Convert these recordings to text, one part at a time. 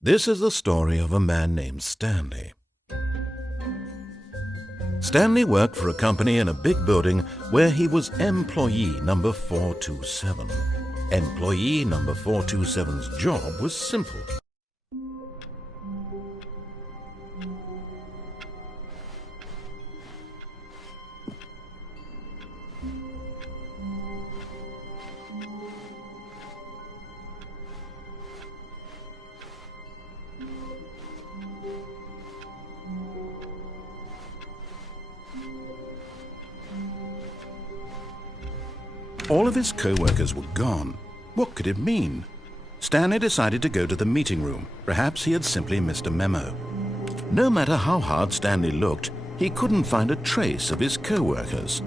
This is the story of a man named Stanley. Stanley worked for a company in a big building where he was employee number 427. Employee number 427's job was simple. All of his co-workers were gone. What could it mean? Stanley decided to go to the meeting room. Perhaps he had simply missed a memo. No matter how hard Stanley looked, he couldn't find a trace of his co-workers.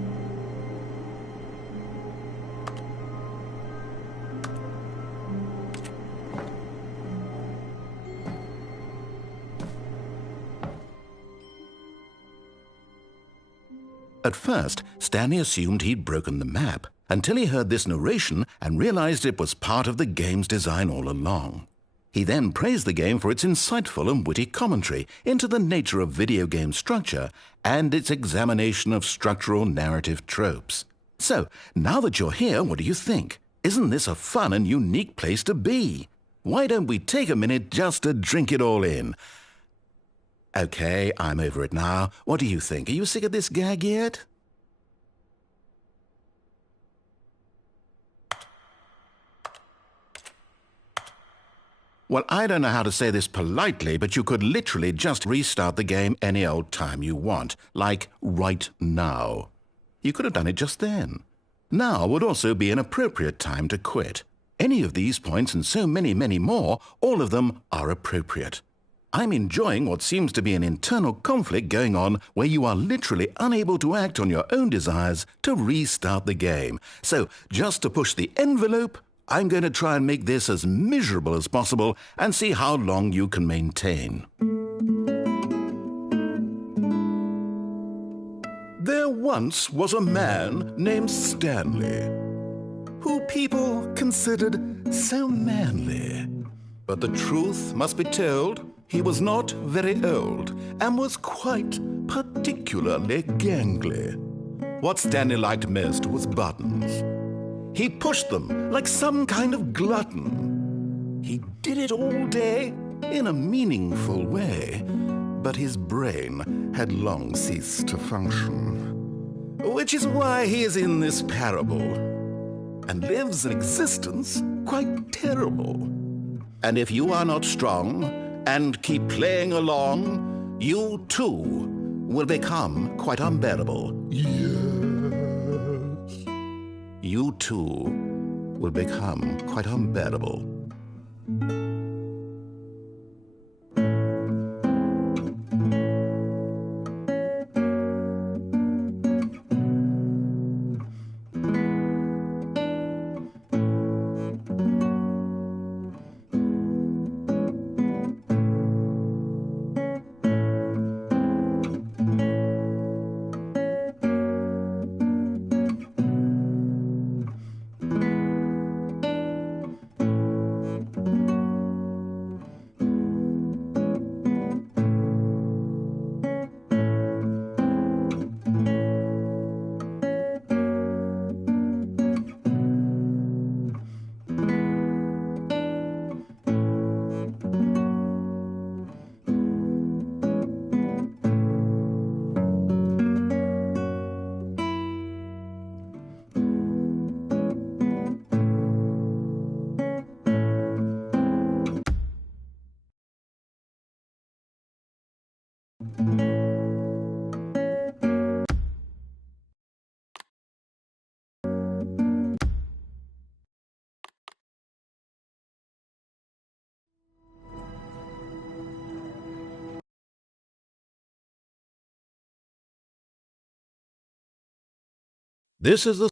At first, Stanley assumed he'd broken the map, until he heard this narration and realized it was part of the game's design all along. He then praised the game for its insightful and witty commentary into the nature of video game structure and its examination of structural narrative tropes. So, now that you're here, what do you think? Isn't this a fun and unique place to be? Why don't we take a minute just to drink it all in? Okay, I'm over it now. What do you think? Are you sick of this gag yet? Well, I don't know how to say this politely, but you could literally just restart the game any old time you want, like right now. You could have done it just then. Now would also be an appropriate time to quit. Any of these points and so many, many more, all of them are appropriate. I'm enjoying what seems to be an internal conflict going on where you are literally unable to act on your own desires to restart the game. So, just to push the envelope, I'm going to try and make this as miserable as possible and see how long you can maintain. There once was a man named Stanley, who people considered so manly. But the truth must be told, he was not very old and was quite particularly gangly. What Stanley liked most was buttons. He pushed them like some kind of glutton. He did it all day in a meaningful way, but his brain had long ceased to function. Which is why he is in this parable and lives an existence quite terrible. And if you are not strong and keep playing along, you too will become quite unbearable. Yes. You too will become quite unbearable. This is the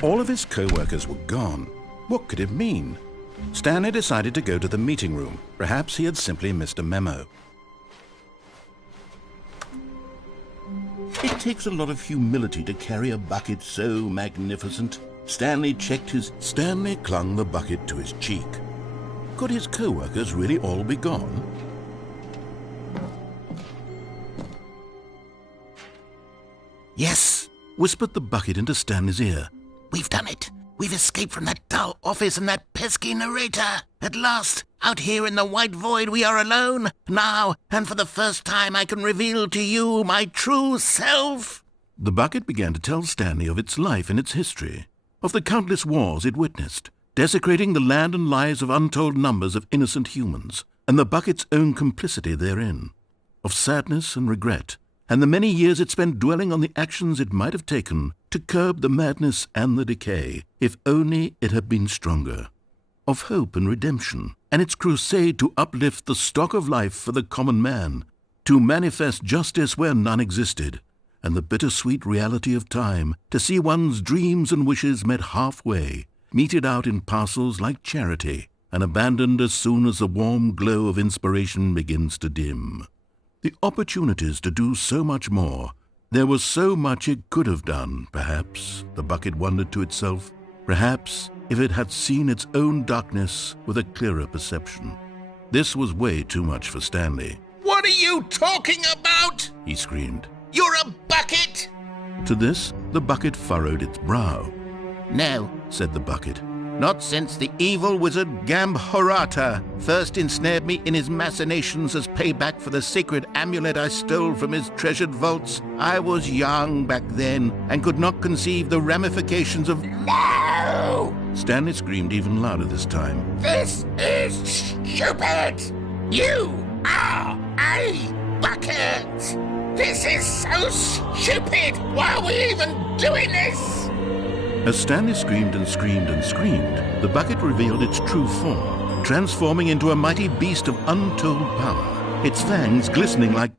All of his co-workers were gone. What could it mean? Stanley decided to go to the meeting room. Perhaps he had simply missed a memo. It takes a lot of humility to carry a bucket so magnificent. Stanley clung the bucket to his cheek. Could his co-workers really all be gone? Yes, whispered the bucket into Stanley's ear. we've done it. We've escaped from that dull office and that pesky narrator. At last, out here in the white void, we are alone. Now, and for the first time, I can reveal to you my true self. The bucket began to tell Stanley of its life and its history, of the countless wars it witnessed, desecrating the land and lives of untold numbers of innocent humans, and the bucket's own complicity therein, of sadness and regret, and the many years it spent dwelling on the actions it might have taken to curb the madness and the decay, if only it had been stronger, of hope and redemption, and its crusade to uplift the stock of life for the common man, to manifest justice where none existed, and the bittersweet reality of time, to see one's dreams and wishes met halfway, meted out in parcels like charity, and abandoned as soon as the warm glow of inspiration begins to dim. The opportunities to do so much more. There was so much it could have done, perhaps, the bucket wondered to itself. Perhaps, if it had seen its own darkness with a clearer perception. This was way too much for Stanley. What are you talking about? He screamed. You're a bucket! To this, the bucket furrowed its brow. No, said the bucket. not since the evil wizard Gambhorata first ensnared me in his machinations as payback for the sacred amulet I stole from his treasured vaults. I was young back then and could not conceive the ramifications of— No! Stanley screamed even louder this time. This is stupid! You are a bucket! This is so stupid! Why are we even doing this? As Stanley screamed and screamed and screamed, the bucket revealed its true form, transforming into a mighty beast of untold power, its fangs glistening like—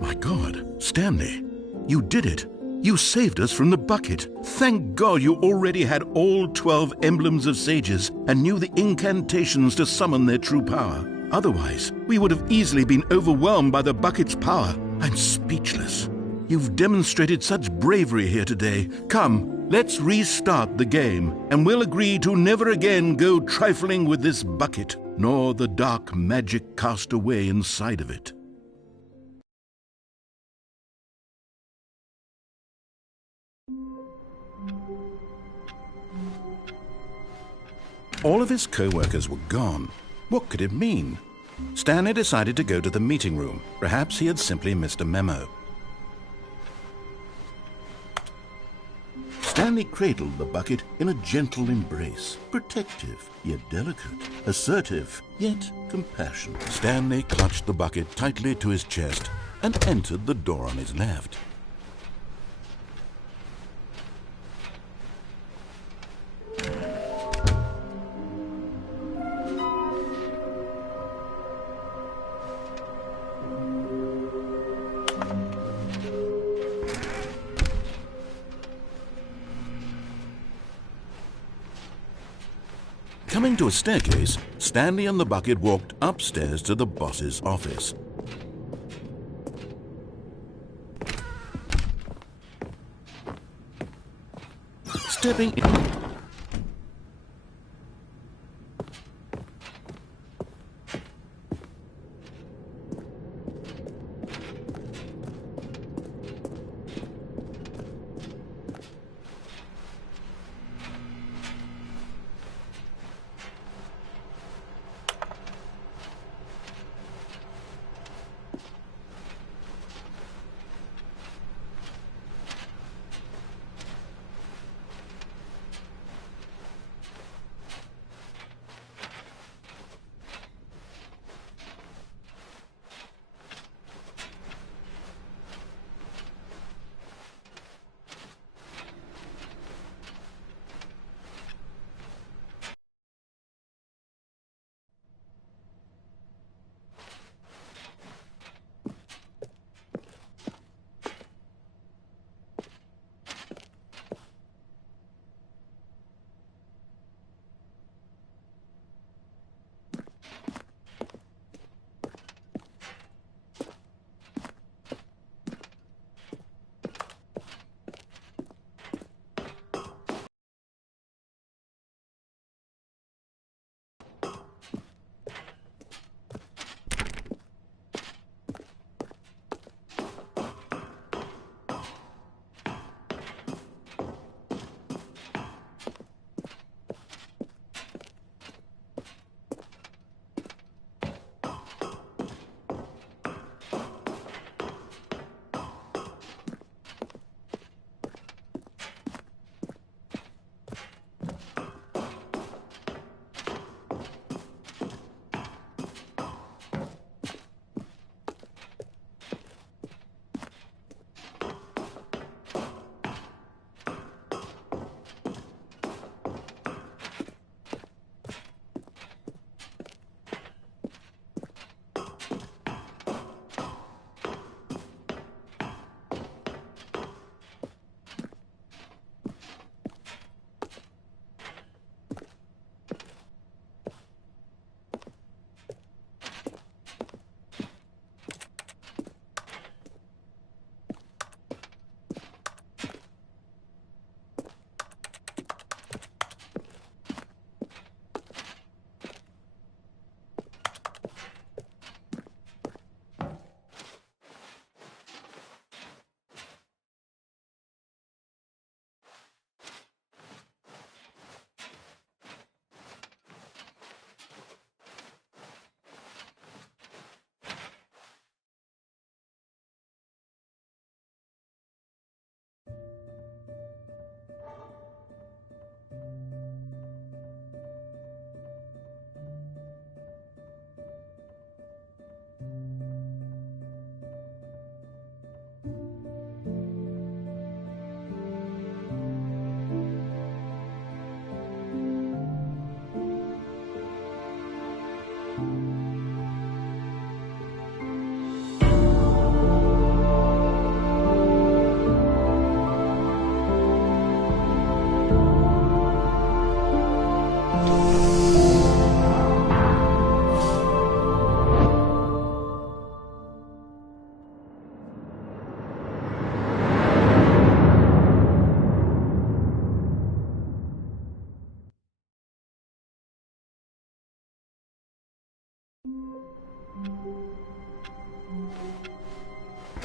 My God, Stanley, you did it. You saved us from the bucket. Thank God you already had all 12 emblems of sages and knew the incantations to summon their true power. Otherwise, we would have easily been overwhelmed by the bucket's power. I'm speechless. You've demonstrated such bravery here today. Come, let's restart the game, and we'll agree to never again go trifling with this bucket, nor the dark magic cast away inside of it. All of his co-workers were gone. What could it mean? Stanley decided to go to the meeting room. Perhaps he had simply missed a memo. Stanley cradled the bucket in a gentle embrace, protective, yet delicate, assertive, yet compassionate. Stanley clutched the bucket tightly to his chest and entered the door on his left. Coming to a staircase, Stanley and the bucket walked upstairs to the boss's office. Stepping in,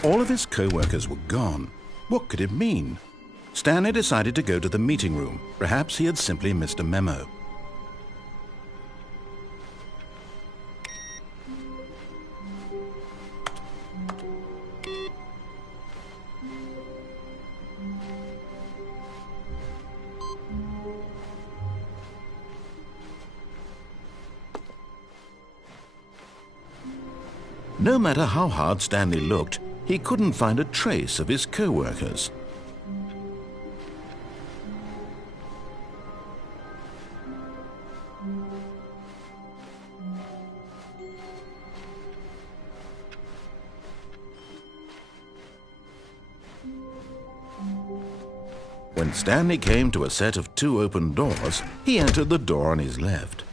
All of his co-workers were gone. What could it mean? Stanley decided to go to the meeting room. Perhaps he had simply missed a memo. No matter how hard Stanley looked, he couldn't find a trace of his co-workers. When Stanley came to a set of 2 open doors, he entered the door on his left.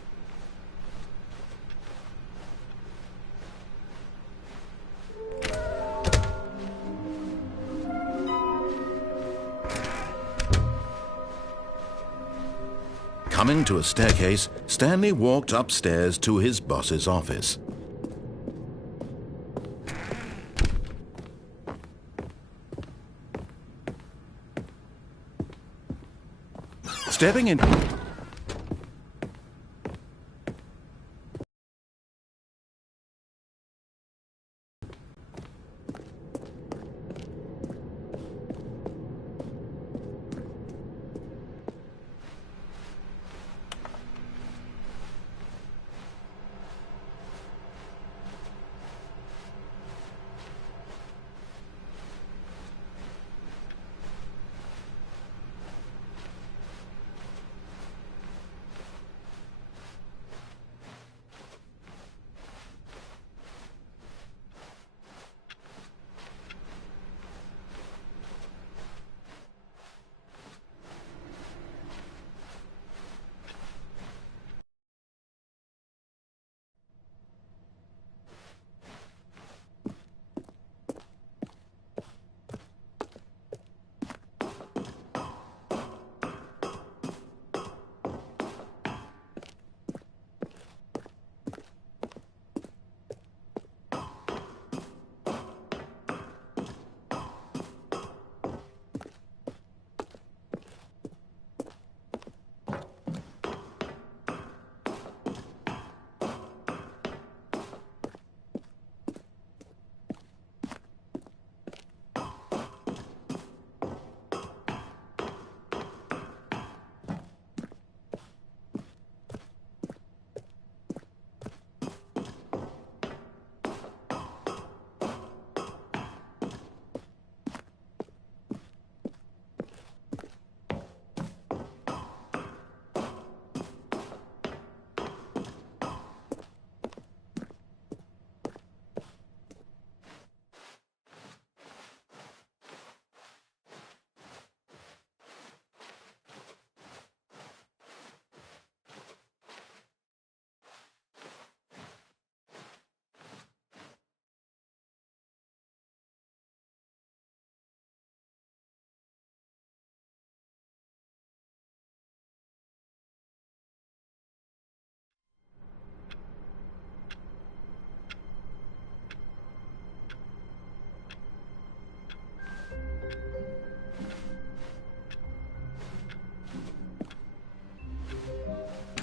Coming to a staircase, Stanley walked upstairs to his boss's office. Stepping in...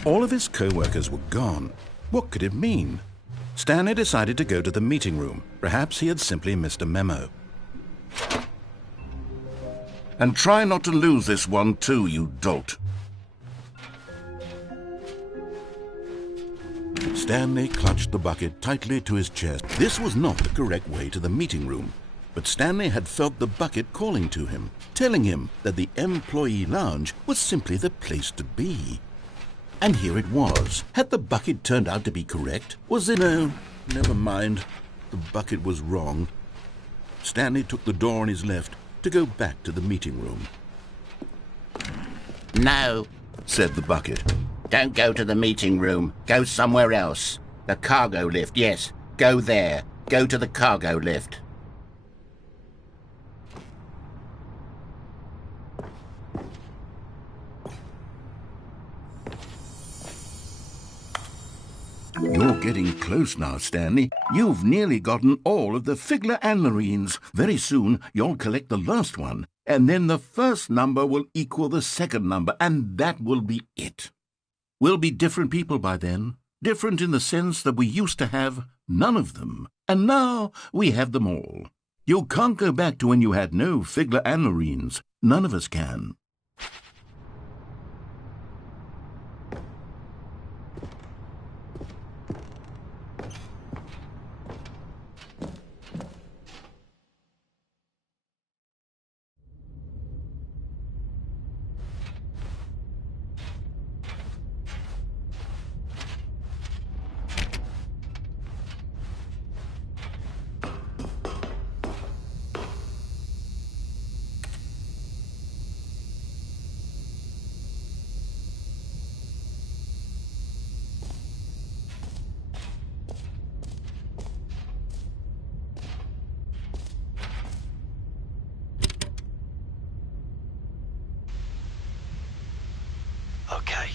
All of his co-workers were gone. What could it mean? Stanley decided to go to the meeting room. Perhaps he had simply missed a memo. And try not to lose this one too, you dolt. Stanley clutched the bucket tightly to his chest. This was not the correct way to the meeting room, but Stanley had felt the bucket calling to him, telling him that the employee lounge was simply the place to be. And here it was. Had the bucket turned out to be correct? Was it? No, never mind. The bucket was wrong. Stanley took the door on his left to go back to the meeting room. No, said the bucket. Don't go to the meeting room. Go somewhere else. The cargo lift, yes. Go there. Go to the cargo lift. You're getting close now, Stanley. You've nearly gotten all of the Figler Anmarines. Very soon, you'll collect the last one, and then the first number will equal the second number, and that will be it. We'll be different people by then. Different in the sense that we used to have none of them, and now we have them all. You can't go back to when you had no Figler Anmarines. None of us can. Okay,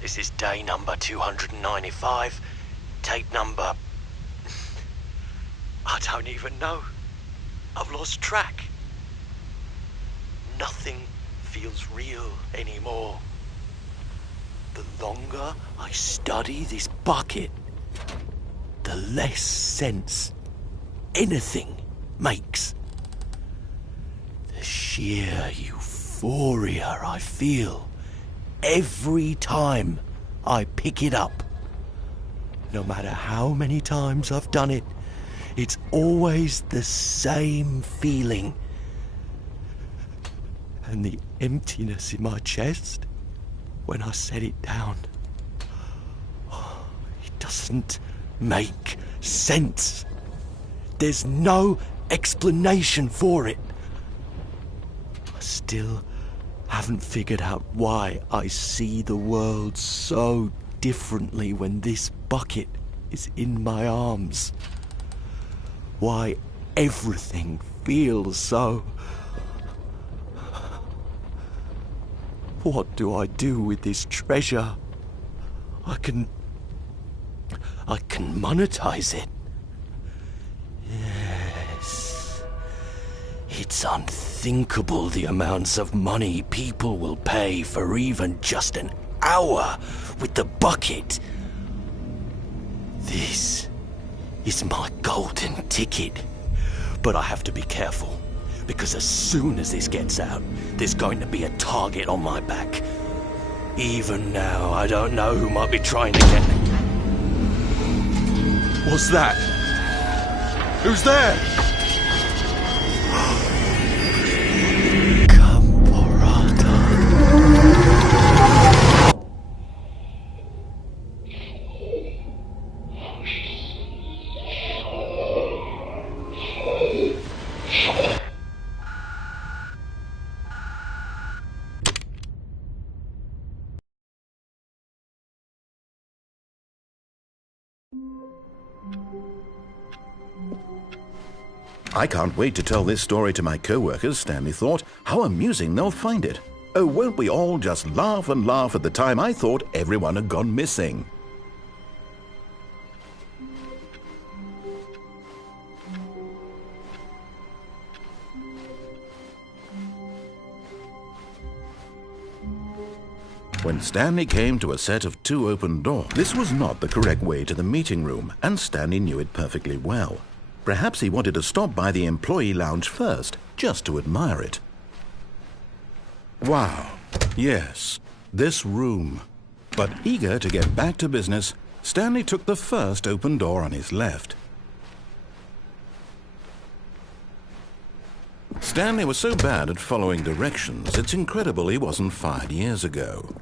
this is day number 295, tape number... I don't even know. I've lost track. Nothing feels real anymore. The longer I study this bucket, the less sense anything makes. The sheer euphoria I feel every time I pick it up. No matter how many times I've done it, it's always the same feeling. And the emptiness in my chest when I set it down, it doesn't make sense. There's no explanation for it. I still haven't figured out why I see the world so differently when this bucket is in my arms. Why everything feels so... What do I do with this treasure? I can monetize it. Yes. It's unthinkable the amounts of money people will pay for even just an hour with the bucket. This is my golden ticket. But I have to be careful, because as soon as this gets out, there's going to be a target on my back. Even now, I don't know who might be trying to get me. What's that? Who's there? I can't wait to tell this story to my co-workers, Stanley thought. How amusing they'll find it. Oh, won't we all just laugh and laugh at the time I thought everyone had gone missing. When Stanley came to a set of 2 open doors, this was not the correct way to the meeting room, and Stanley knew it perfectly well. Perhaps he wanted to stop by the employee lounge first, just to admire it. Wow, yes, this room. But eager to get back to business, Stanley took the first open door on his left. Stanley was so bad at following directions, it's incredible he wasn't fired years ago.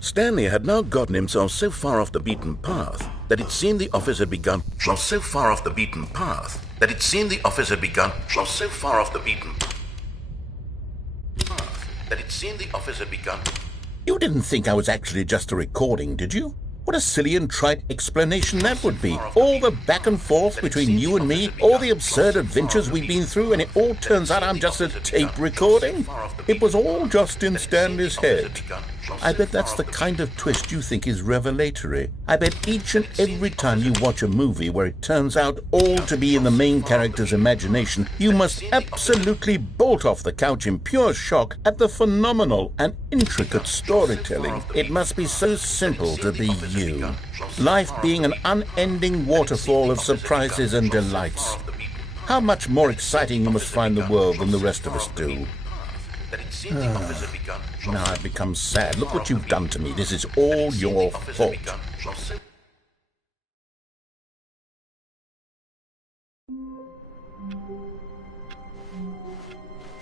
Stanley had now gotten himself so far off the beaten path that it seemed the office had begun. You didn't think I was actually just a recording, did you? What a silly and trite explanation that would be. All the back and forth between you and me, all the absurd adventures we've been through, and it all turns out I'm just a tape recording? It was all just in Stanley's head. I bet that's the kind of twist you think is revelatory. I bet each and every time you watch a movie where it turns out all to be in the main character's imagination, you must absolutely bolt off the couch in pure shock at the phenomenal and intricate storytelling. It must be so simple to be you. Life being an unending waterfall of surprises and delights. How much more exciting you must find the world than the rest of us do. Now I've become sad. Look what you've done to me. This is all your fault.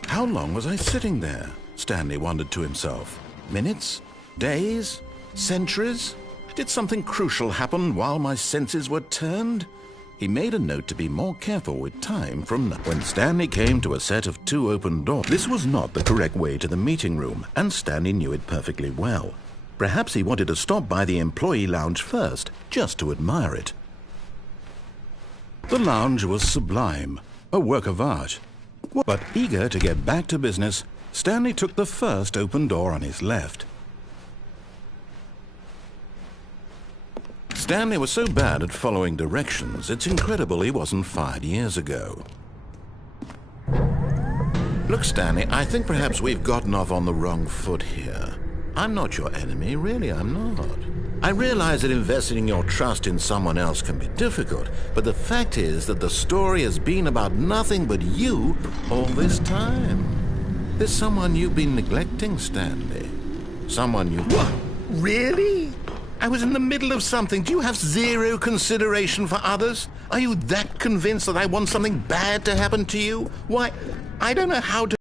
How long was I sitting there? Stanley wondered to himself. Minutes? Days? Centuries? Did something crucial happen while my senses were turned? He made a note to be more careful with time from now. When Stanley came to a set of 2 open doors, this was not the correct way to the meeting room, and Stanley knew it perfectly well. Perhaps he wanted to stop by the employee lounge first, just to admire it. The lounge was sublime, a work of art. But eager to get back to business, Stanley took the first open door on his left. Stanley was so bad at following directions, it's incredible he wasn't fired years ago. Look, Stanley, I think perhaps we've gotten off on the wrong foot here. I'm not your enemy, really, I'm not. I realize that investing your trust in someone else can be difficult, but the fact is that the story has been about nothing but you all this time. There's someone you've been neglecting, Stanley. Someone you... What? Really? I was in the middle of something. Do you have zero consideration for others? Are you that convinced that I want something bad to happen to you? Why, I don't know how to...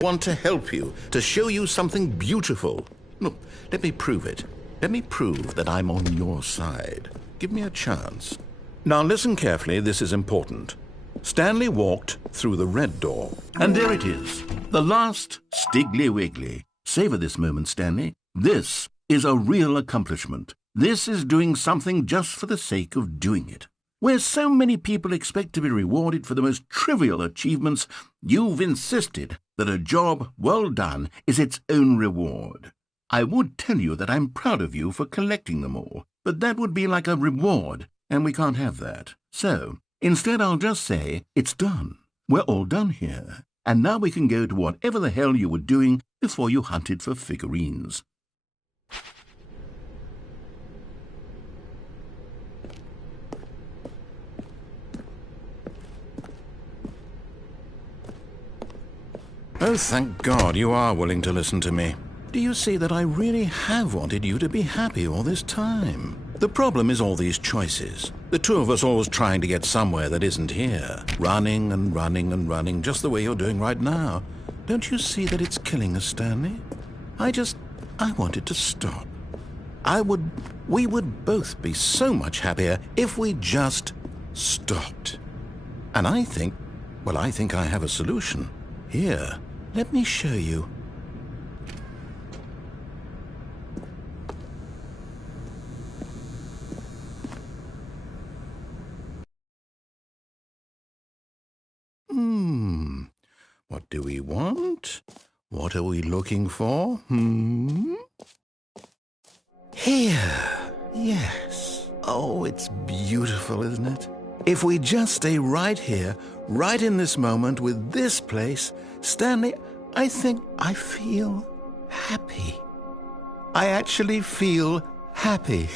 want to help you, to show you something beautiful. Look, let me prove it. Let me prove that I'm on your side. Give me a chance. Now listen carefully, this is important. Stanley walked through the red door. And there it is, the last Stiggly Wiggly. Savor this moment, Stanley. This is a real accomplishment. This is doing something just for the sake of doing it. Where so many people expect to be rewarded for the most trivial achievements, you've insisted that a job well done is its own reward. I would tell you that I'm proud of you for collecting them all, but that would be like a reward, and we can't have that. So, instead I'll just say, it's done. We're all done here, and now we can go to whatever the hell you were doing before you hunted for figurines. Oh, thank God you are willing to listen to me. Do you see that I really have wanted you to be happy all this time? The problem is all these choices. The two of us always trying to get somewhere that isn't here. Running and running and running, just the way you're doing right now. Don't you see that it's killing us, Stanley? I want it to stop. We would both be so much happier if we just stopped. And I think I have a solution. Here, let me show you. What do we want? What are we looking for? Here. Yes. Oh, it's beautiful, isn't it? If we just stay right here, right in this moment with this place, Stanley, I think I feel happy. I actually feel happy.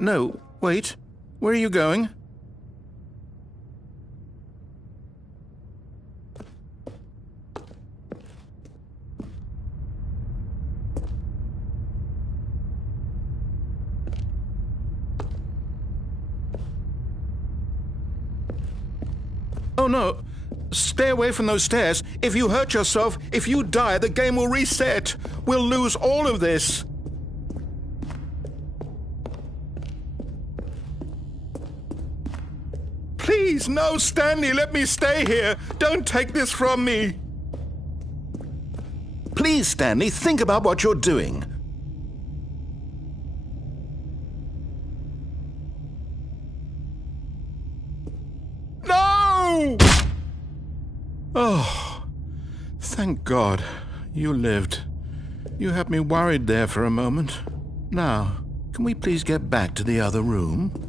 No, wait. Where are you going? Oh no! Stay away from those stairs. If you hurt yourself, if you die, the game will reset. We'll lose all of this. Please, no, Stanley, let me stay here. Don't take this from me. Please, Stanley, think about what you're doing. No! Oh, thank God. You lived. You had me worried there for a moment. Now, can we please get back to the other room?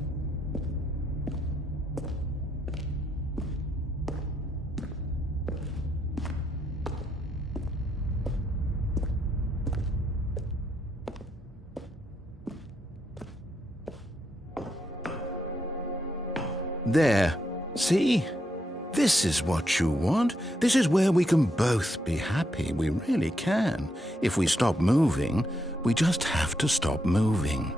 There. See? This is what you want. This is where we can both be happy. We really can. If we stop moving, we just have to stop moving.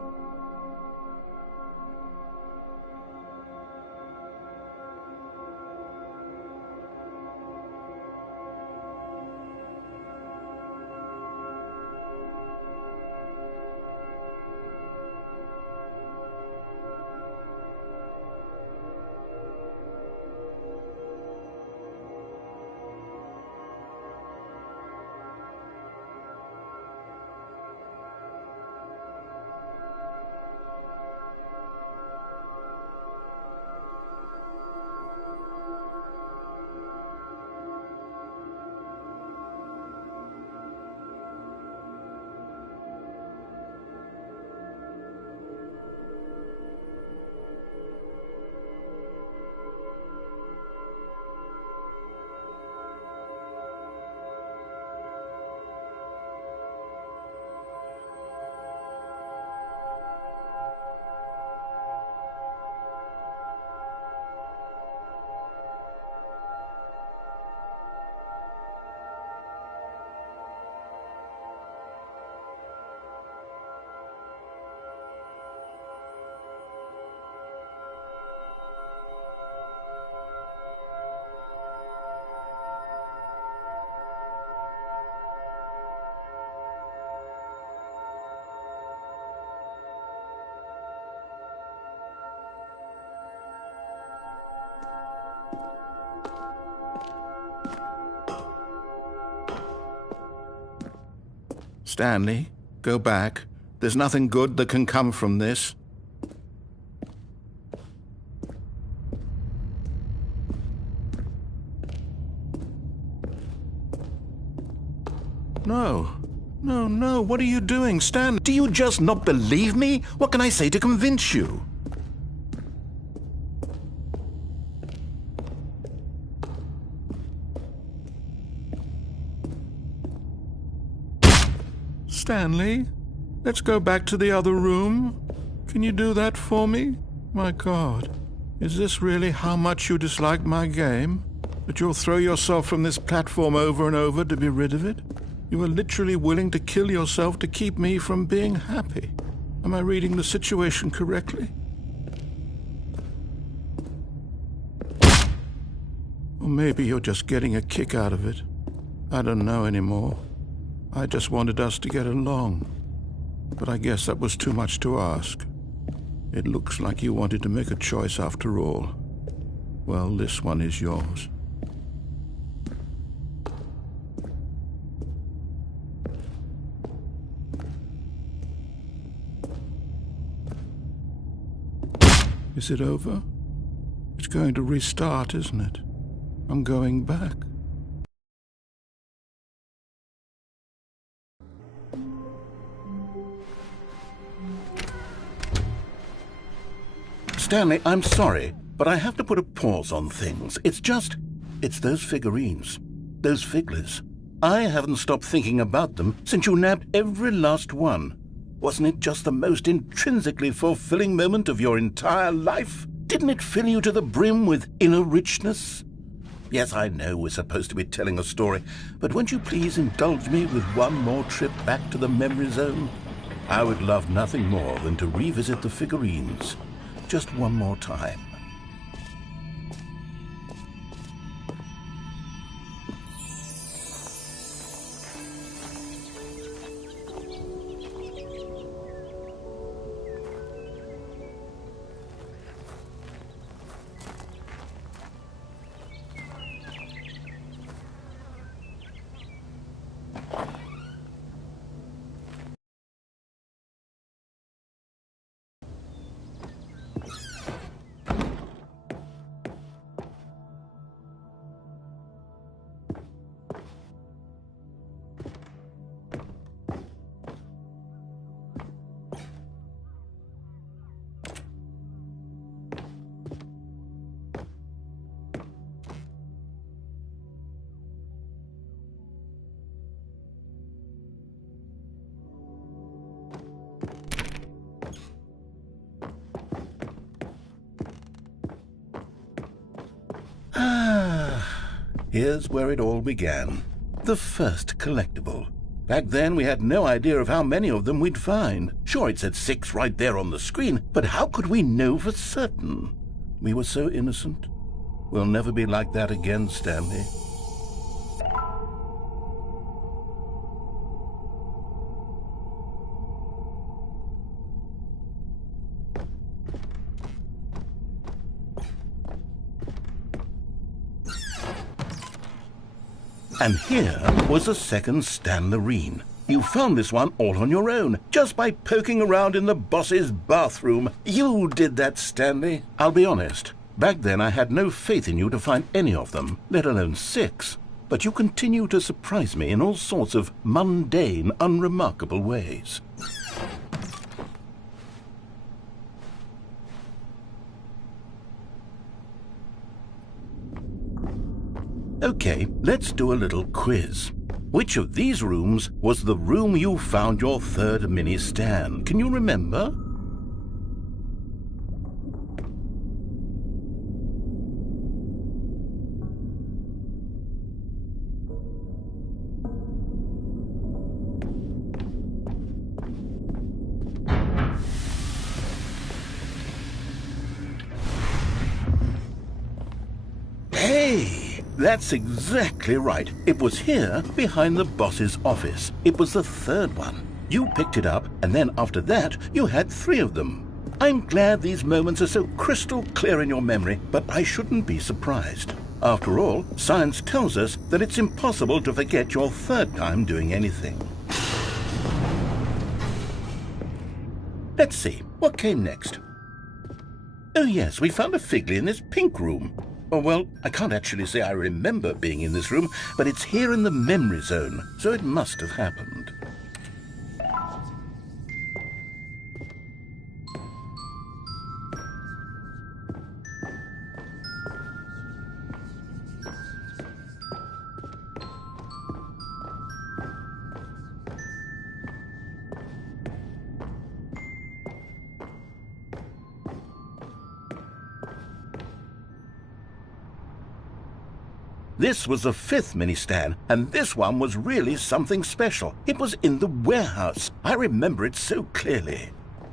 Stanley, go back. There's nothing good that can come from this. No. No, no, what are you doing, Stanley? Do you just not believe me? What can I say to convince you? Stanley, let's go back to the other room. Can you do that for me? My God, is this really how much you dislike my game? That you'll throw yourself from this platform over and over to be rid of it? You are literally willing to kill yourself to keep me from being happy. Am I reading the situation correctly? Or maybe you're just getting a kick out of it. I don't know anymore. I just wanted us to get along. But I guess that was too much to ask. It looks like you wanted to make a choice after all. Well, this one is yours. Is it over? It's going to restart, isn't it? I'm going back. Stanley, I'm sorry, but I have to put a pause on things. It's those figurines, those figglers. I haven't stopped thinking about them since you nabbed every last one. Wasn't it just the most intrinsically fulfilling moment of your entire life? Didn't it fill you to the brim with inner richness? Yes, I know we're supposed to be telling a story, but won't you please indulge me with one more trip back to the memory zone? I would love nothing more than to revisit the figurines just one more time. Here's where it all began. The first collectible. Back then, we had no idea of how many of them we'd find. Sure, it said 6 right there on the screen, but how could we know for certain? We were so innocent. We'll never be like that again, Stanley. And here was a second Stanley. You found this one all on your own, just by poking around in the boss's bathroom. You did that, Stanley. I'll be honest. Back then I had no faith in you to find any of them, let alone 6. But you continue to surprise me in all sorts of mundane, unremarkable ways. Okay, let's do a little quiz. Which of these rooms was the room you found your third mini Stan? Can you remember? Hey! That's exactly right. It was here, behind the boss's office. It was the third one. You picked it up, and then after that, you had 3 of them. I'm glad these moments are so crystal clear in your memory, but I shouldn't be surprised. After all, science tells us that it's impossible to forget your third time doing anything. Let's see, what came next? Oh yes, we found a Figley in this pink room. Oh, well, I can't actually say I remember being in this room, but it's here in the memory zone, so it must have happened. This was the 5th mini Stan, and this one was really something special. It was in the warehouse. I remember it so clearly.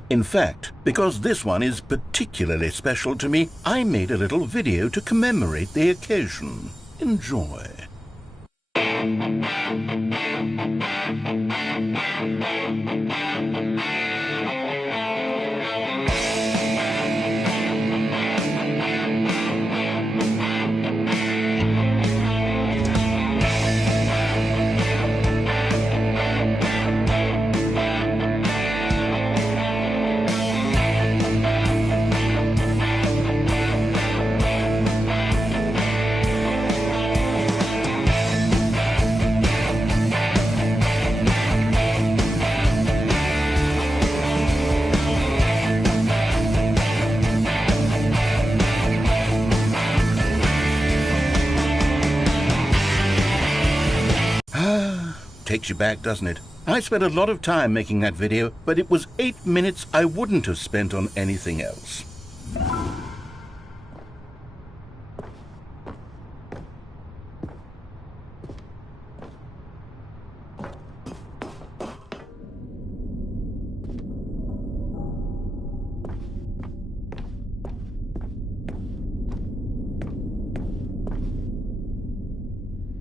In fact, because this one is particularly special to me, I made a little video to commemorate the occasion. Enjoy. Takes you back, doesn't it? I spent a lot of time making that video, but it was 8 minutes I wouldn't have spent on anything else.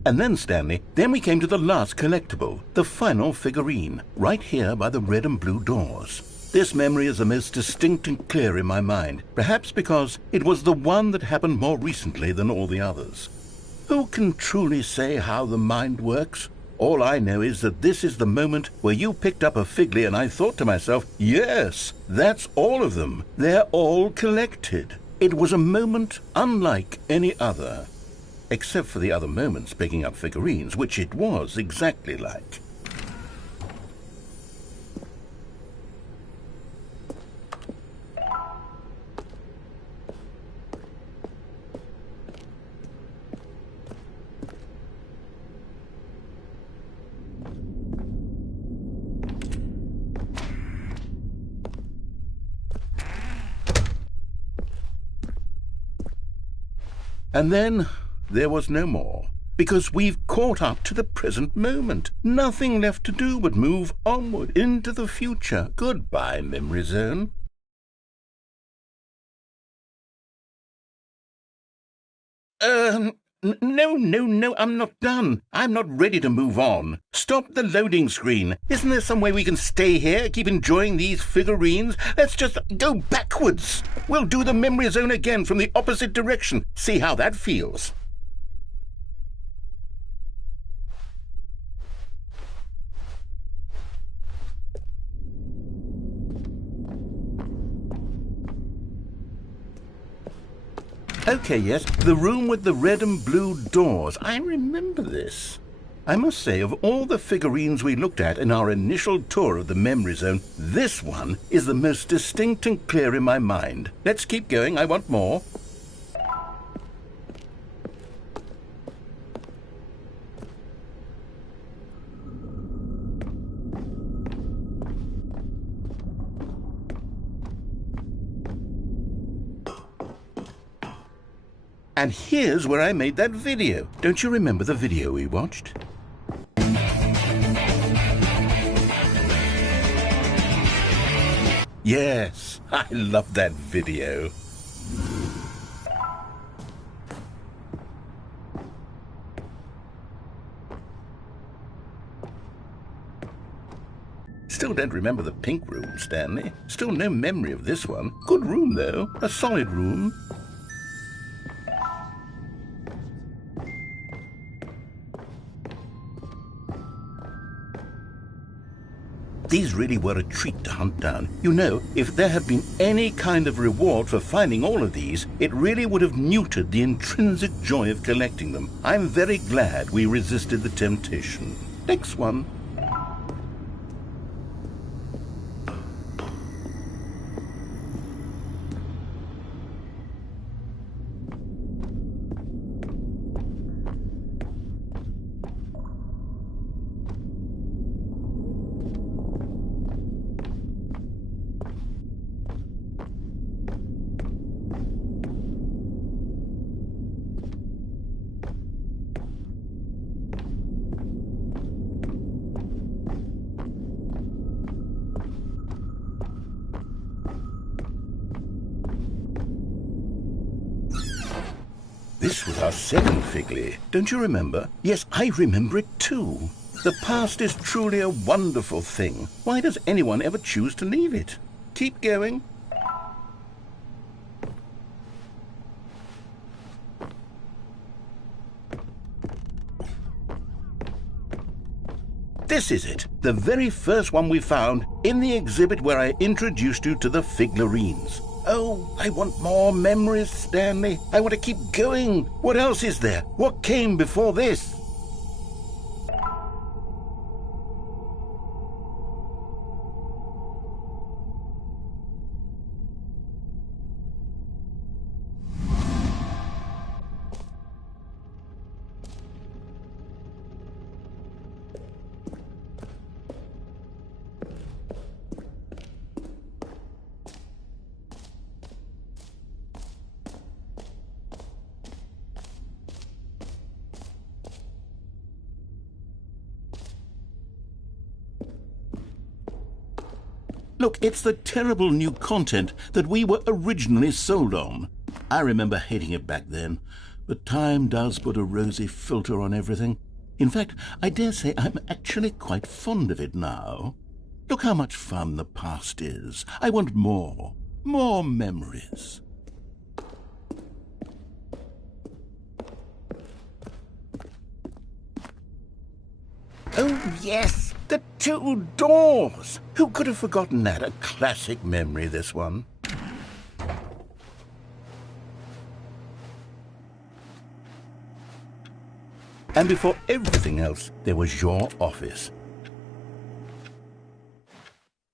And then, Stanley, then we came to the last collectible, the final figurine, right here by the red and blue doors. This memory is the most distinct and clear in my mind, perhaps because it was the one that happened more recently than all the others. Who can truly say how the mind works? All I know is that this is the moment where you picked up a Figly and I thought to myself, yes, that's all of them. They're all collected. It was a moment unlike any other. Except for the other moments picking up figurines, which it was exactly like. And then there was no more, because we've caught up to the present moment. Nothing left to do but move onward into the future. Goodbye, Memory Zone. No, I'm not done. I'm not ready to move on. Stop the loading screen. Isn't there some way we can stay here, keep enjoying these figurines? Let's just go backwards. We'll do the Memory Zone again from the opposite direction. See how that feels. Okay, yes, the room with the red and blue doors. I remember this. I must say, of all the figurines we looked at in our initial tour of the Memory Zone, this one is the most distinct and clear in my mind. Let's keep going, I want more. And here's where I made that video. Don't you remember the video we watched? Yes, I love that video. Still don't remember the pink room, Stanley. Still no memory of this one. Good room, though. A solid room. These really were a treat to hunt down. You know, if there had been any kind of reward for finding all of these, it really would have neutered the intrinsic joy of collecting them. I'm very glad we resisted the temptation. Next one. This was our second Figly. Don't you remember? Yes, I remember it too. The past is truly a wonderful thing. Why does anyone ever choose to leave it? Keep going. This is it, the very first one we found in the exhibit where I introduced you to the figurines. Oh, I want more memories, Stanley. I want to keep going. What else is there? What came before this? Look, it's the terrible new content that we were originally sold on. I remember hating it back then, but time does put a rosy filter on everything. In fact, I dare say I'm actually quite fond of it now. Look how much fun the past is. I want more memories. Oh, yes, the 2 doors. Who could have forgotten that? A classic memory, this one. And before everything else, there was your office.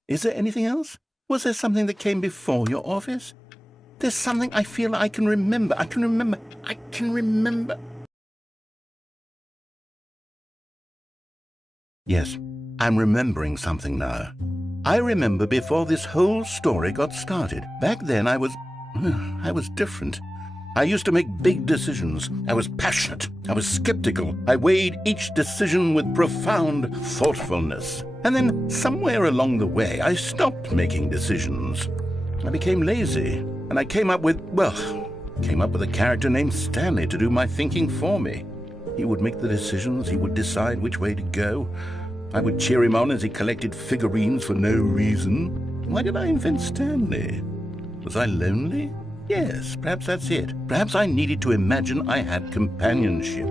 Is there anything else? Was there something that came before your office? There's something I feel I can remember. I can remember. Yes, I'm remembering something now. I remember before this whole story got started. Back then I was different. I used to make big decisions. I was passionate. I was skeptical. I weighed each decision with profound thoughtfulness. And then somewhere along the way, I stopped making decisions. I became lazy, and I came up with a character named Stanley to do my thinking for me. He would make the decisions. He would decide which way to go. I would cheer him on as he collected figurines for no reason. Why did I invent Stanley? Was I lonely? Yes, perhaps that's it. Perhaps I needed to imagine I had companionship.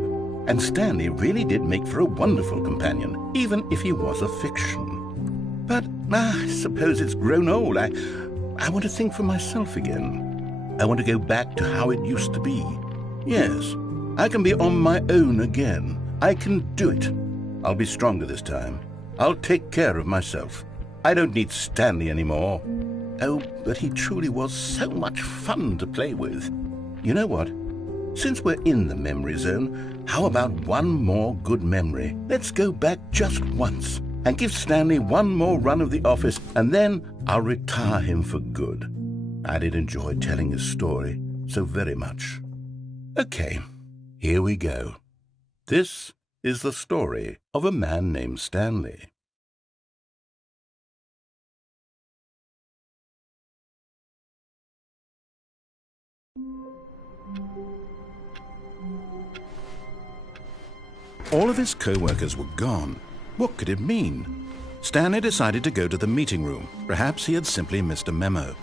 And Stanley really did make for a wonderful companion, even if he was a fiction. But I suppose it's grown old. I want to think for myself again. I want to go back to how it used to be. Yes, I can be on my own again. I can do it. I'll be stronger this time. I'll take care of myself. I don't need Stanley anymore. Oh, but he truly was so much fun to play with. You know what? Since we're in the memory zone, how about one more good memory? Let's go back just once and give Stanley one more run of the office, and then I'll retire him for good. I did enjoy telling his story so very much. Okay, here we go. This is the story of a man named Stanley. All of his co-workers were gone. What could it mean? Stanley decided to go to the meeting room. Perhaps he had simply missed a memo.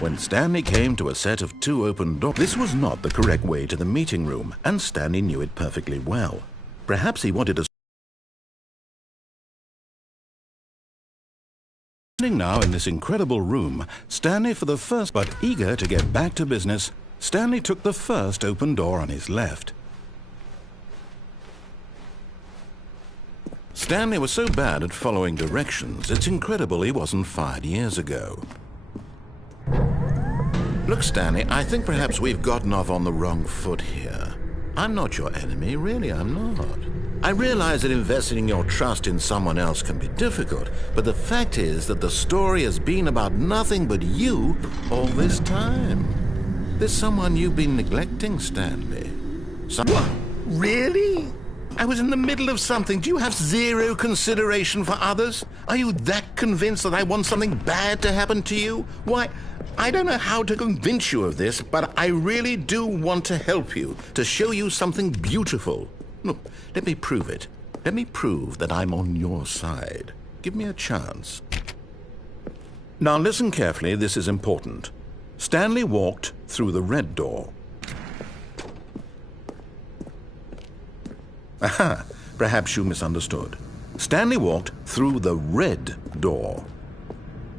When Stanley came to a set of 2 open doors, this was not the correct way to the meeting room, and Stanley knew it perfectly well. Perhaps he wanted to... Standing now in this incredible room, Stanley but eager to get back to business, Stanley took the first open door on his left. Stanley was so bad at following directions, it's incredible he wasn't fired years ago. Look, Stanley, I think perhaps we've gotten off on the wrong foot here. I'm not your enemy, really, I'm not. I realize that investing your trust in someone else can be difficult, but the fact is that the story has been about nothing but you all this time. There's someone you've been neglecting, Stanley. What? Really? I was in the middle of something. Do you have zero consideration for others? Are you that convinced that I want something bad to happen to you? Why, I don't know how to convince you of this, but I really do want to help you, to show you something beautiful. Look, let me prove it. Let me prove that I'm on your side. Give me a chance. Now listen carefully, this is important. Stanley walked through the red door. Aha, perhaps you misunderstood. Stanley walked through the red door.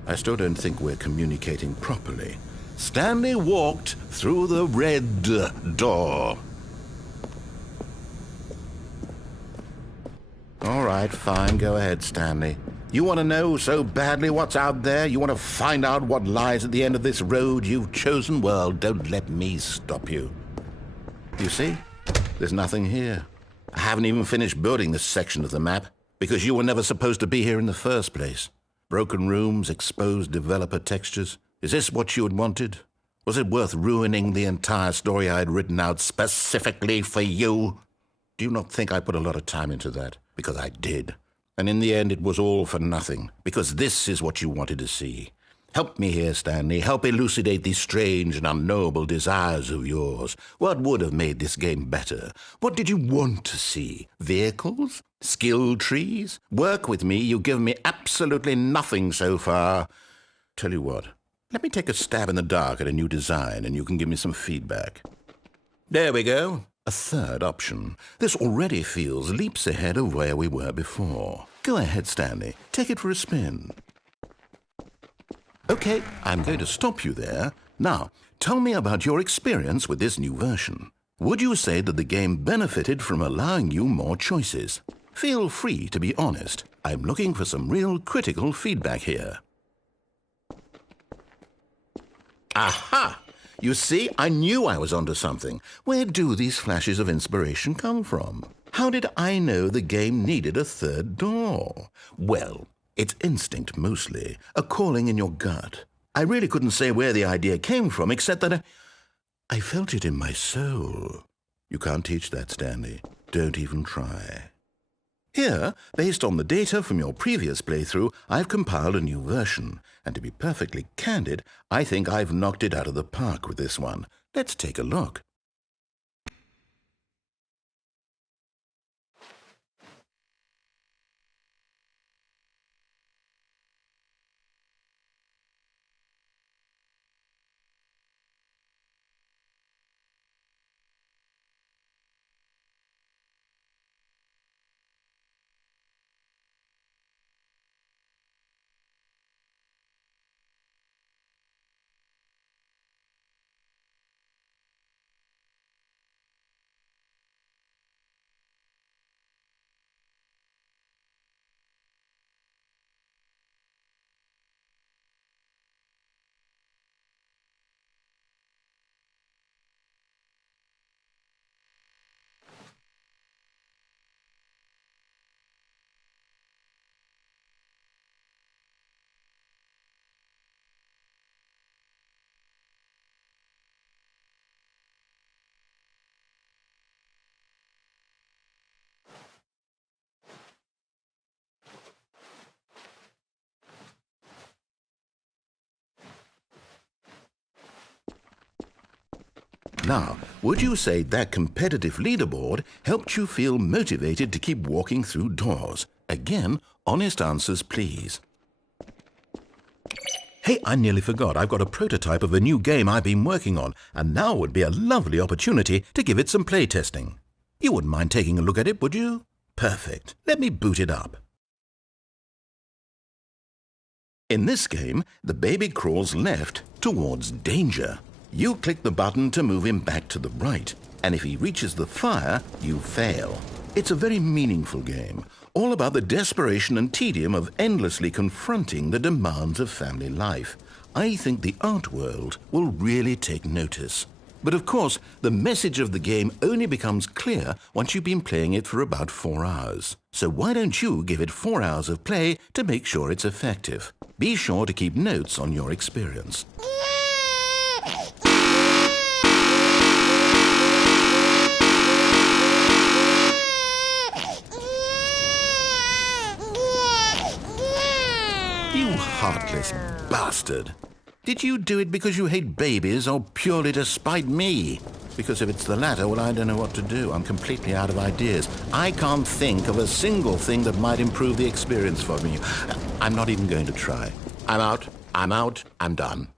I still don't think we're communicating properly. Stanley walked through the red door. All right, fine, go ahead, Stanley. You want to know so badly what's out there? You want to find out what lies at the end of this road you've chosen? Well, don't let me stop you. You see? There's nothing here. I haven't even finished building this section of the map, because you were never supposed to be here in the first place. Broken rooms, exposed developer textures. Is this what you had wanted? Was it worth ruining the entire story I had written out specifically for you? Do you not think I put a lot of time into that? Because I did. And in the end, it was all for nothing, because this is what you wanted to see. Help me here, Stanley. Help elucidate these strange and unknowable desires of yours. What would have made this game better? What did you want to see? Vehicles? Skill trees? Work with me. You've given me absolutely nothing so far. Tell you what, let me take a stab in the dark at a new design, and you can give me some feedback. There we go. A third option. This already feels leaps ahead of where we were before. Go ahead, Stanley. Take it for a spin. Okay, I'm going to stop you there. Now, tell me about your experience with this new version. Would you say that the game benefited from allowing you more choices? Feel free to be honest. I'm looking for some real critical feedback here. Aha! You see, I knew I was onto something. Where do these flashes of inspiration come from? How did I know the game needed a third door? Well, it's instinct mostly, a calling in your gut. I really couldn't say where the idea came from, except that I felt it in my soul. You can't teach that, Stanley. Don't even try. Here, based on the data from your previous playthrough, I've compiled a new version. And to be perfectly candid, I think I've knocked it out of the park with this one. Let's take a look. Now, would you say that competitive leaderboard helped you feel motivated to keep walking through doors? Again, honest answers, please. Hey, I nearly forgot. I've got a prototype of a new game I've been working on, and now would be a lovely opportunity to give it some playtesting. You wouldn't mind taking a look at it, would you? Perfect. Let me boot it up. In this game, the baby crawls left towards danger. You click the button to move him back to the right, and if he reaches the fire, you fail. It's a very meaningful game, all about the desperation and tedium of endlessly confronting the demands of family life. I think the art world will really take notice. But of course, the message of the game only becomes clear once you've been playing it for about 4 hours. So why don't you give it 4 hours of play to make sure it's effective? Be sure to keep notes on your experience. You heartless bastard. Did you do it because you hate babies or purely to spite me? Because if it's the latter, well, I don't know what to do. I'm completely out of ideas. I can't think of a single thing that might improve the experience for me. I'm not even going to try. I'm out, I'm done.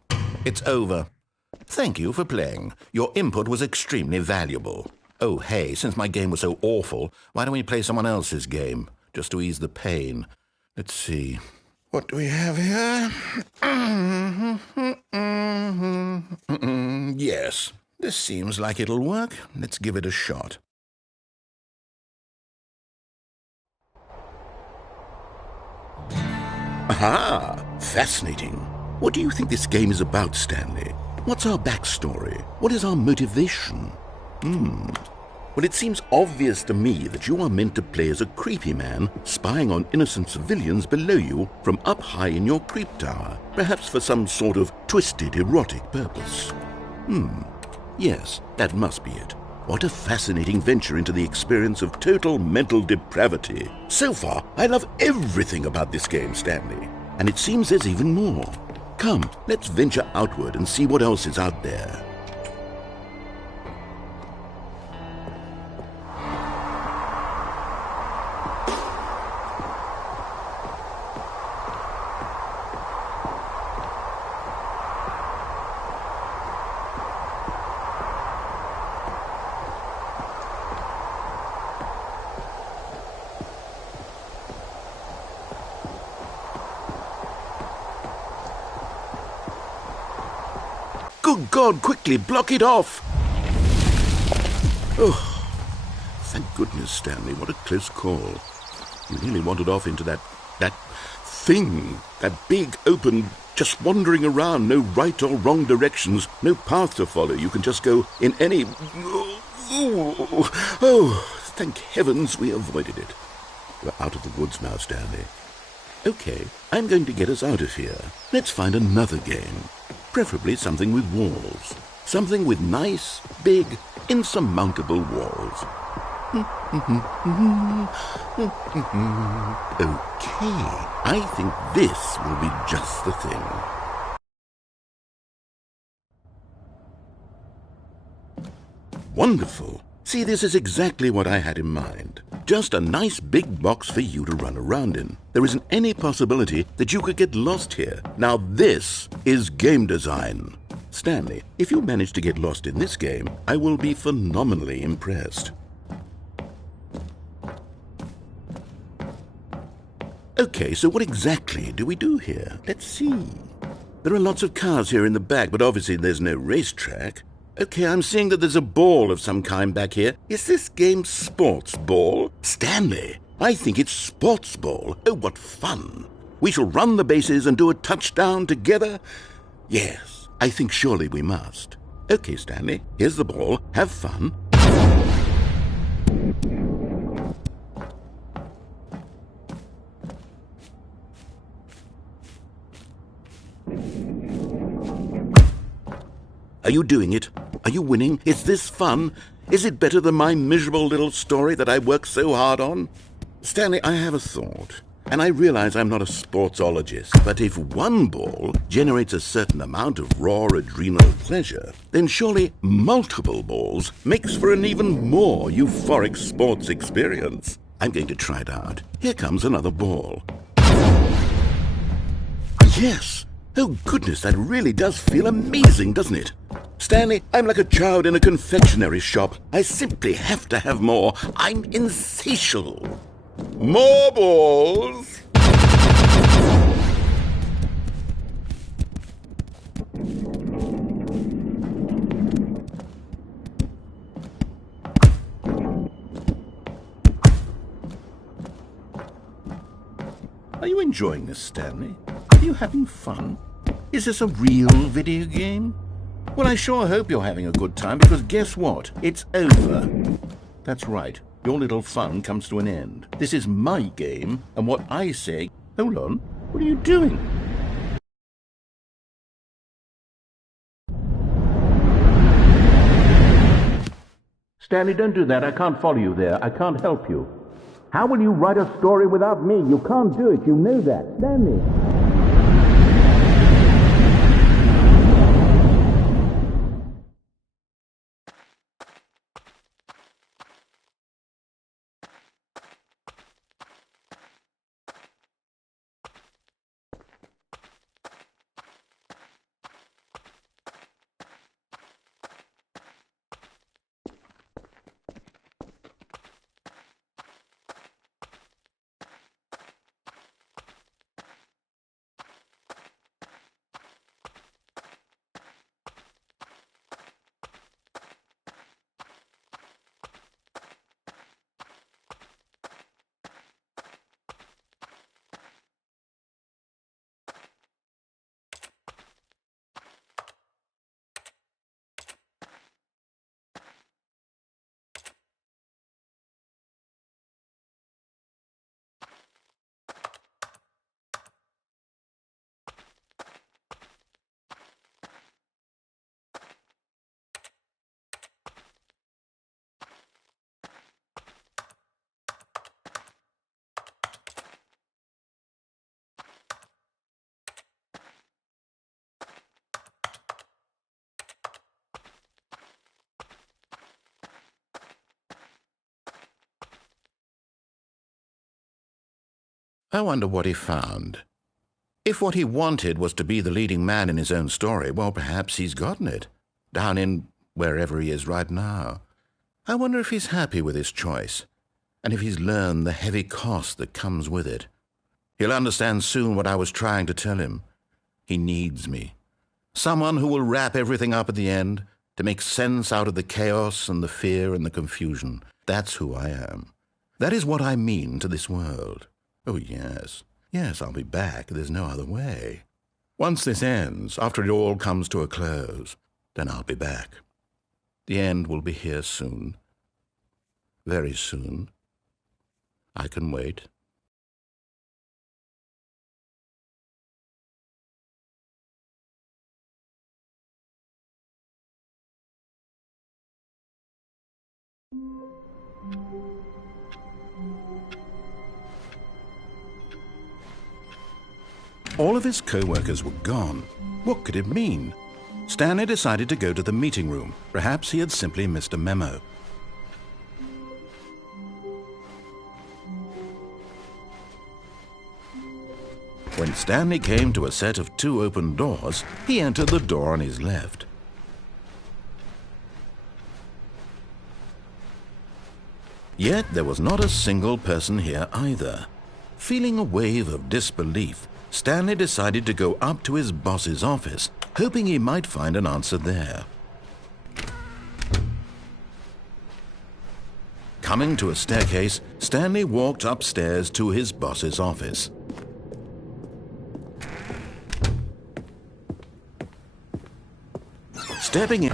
It's over. Thank you for playing. Your input was extremely valuable. Oh, hey, since my game was so awful, why don't we play someone else's game, just to ease the pain? Let's see. What do we have here? Yes, this seems like it'll work. Let's give it a shot. Aha! Fascinating. What do you think this game is about, Stanley? What's our backstory? What is our motivation? Well, it seems obvious to me that you are meant to play as a creepy man spying on innocent civilians below you from up high in your creep tower, perhaps for some sort of twisted erotic purpose. Yes, that must be it. What a fascinating venture into the experience of total mental depravity. So far, I love everything about this game, Stanley. And it seems there's even more. Come, let's venture outward and see what else is out there. Good God, quickly, block it off! Oh, thank goodness, Stanley, what a close call. You nearly wandered off into that thing, that big, open, just wandering around, no right or wrong directions, no path to follow. You can just go in any... Oh, thank heavens we avoided it. We're out of the woods now, Stanley. Okay, I'm going to get us out of here. Let's find another game. Preferably something with walls. Something with nice, big, insurmountable walls. Okay, I think this will be just the thing. Wonderful. See, this is exactly what I had in mind. Just a nice big box for you to run around in. There isn't any possibility that you could get lost here. Now this is game design. Stanley, if you manage to get lost in this game, I will be phenomenally impressed. Okay, so what exactly do we do here? Let's see. There are lots of cars here in the back, but obviously there's no racetrack. Okay, I'm seeing that there's a ball of some kind back here. Is this game sports ball? Stanley, I think it's sports ball. Oh, what fun. We shall run the bases and do a touchdown together? Yes, I think surely we must. Okay, Stanley, here's the ball. Have fun. Are you doing it? Are you winning? Is this fun? Is it better than my miserable little story that I worked so hard on? Stanley, I have a thought, and I realize I'm not a sportsologist, but if one ball generates a certain amount of raw adrenal pleasure, then surely multiple balls makes for an even more euphoric sports experience. I'm going to try it out. Here comes another ball. Yes! Oh, goodness, that really does feel amazing, doesn't it? Stanley, I'm like a child in a confectionery shop. I simply have to have more. I'm insatiable. More balls! Are you enjoying this, Stanley? Are you having fun? Is this a real video game? Well, I sure hope you're having a good time, because guess what? It's over. That's right. Your little fun comes to an end. This is my game, and what I say... Hold on. What are you doing? Stanley, don't do that. I can't follow you there. I can't help you. How will you write a story without me? You can't do it. You know that. Stanley. I wonder what he found. If what he wanted was to be the leading man in his own story, well, perhaps he's gotten it, down in wherever he is right now. I wonder if he's happy with his choice, and if he's learned the heavy cost that comes with it. He'll understand soon what I was trying to tell him. He needs me. Someone who will wrap everything up at the end, to make sense out of the chaos and the fear and the confusion. That's who I am. That is what I mean to this world. Oh, yes. Yes, I'll be back. There's no other way. Once this ends, after it all comes to a close, then I'll be back. The end will be here soon. Very soon. I can wait. All of his co-workers were gone. What could it mean? Stanley decided to go to the meeting room. Perhaps he had simply missed a memo. When Stanley came to a set of 2 open doors, he entered the door on his left. Yet there was not a single person here either. Feeling a wave of disbelief, Stanley decided to go up to his boss's office, hoping he might find an answer there. Coming to a staircase, Stanley walked upstairs to his boss's office. Stepping in,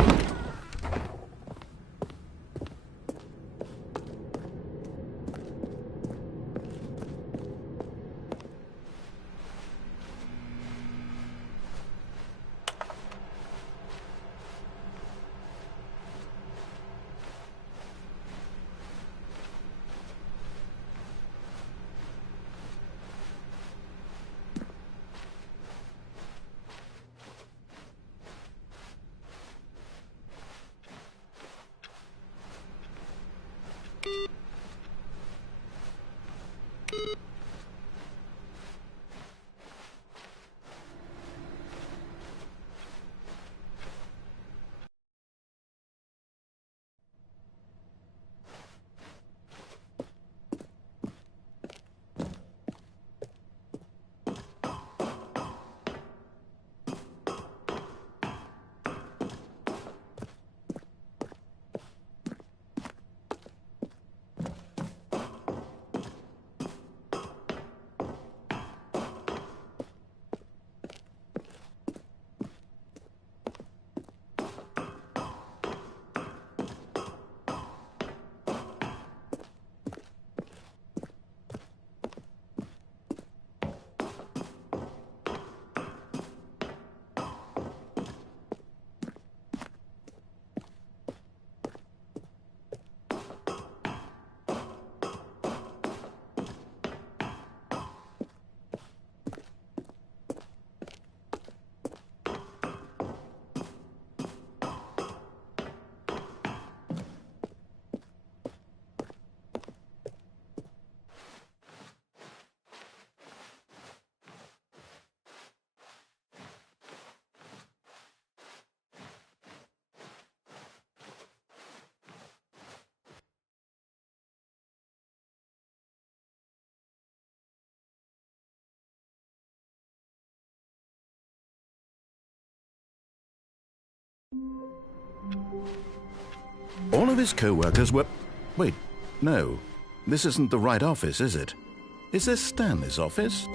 all of his co-workers were... Wait, no. This isn't the right office, is it? Is this Stanley's office?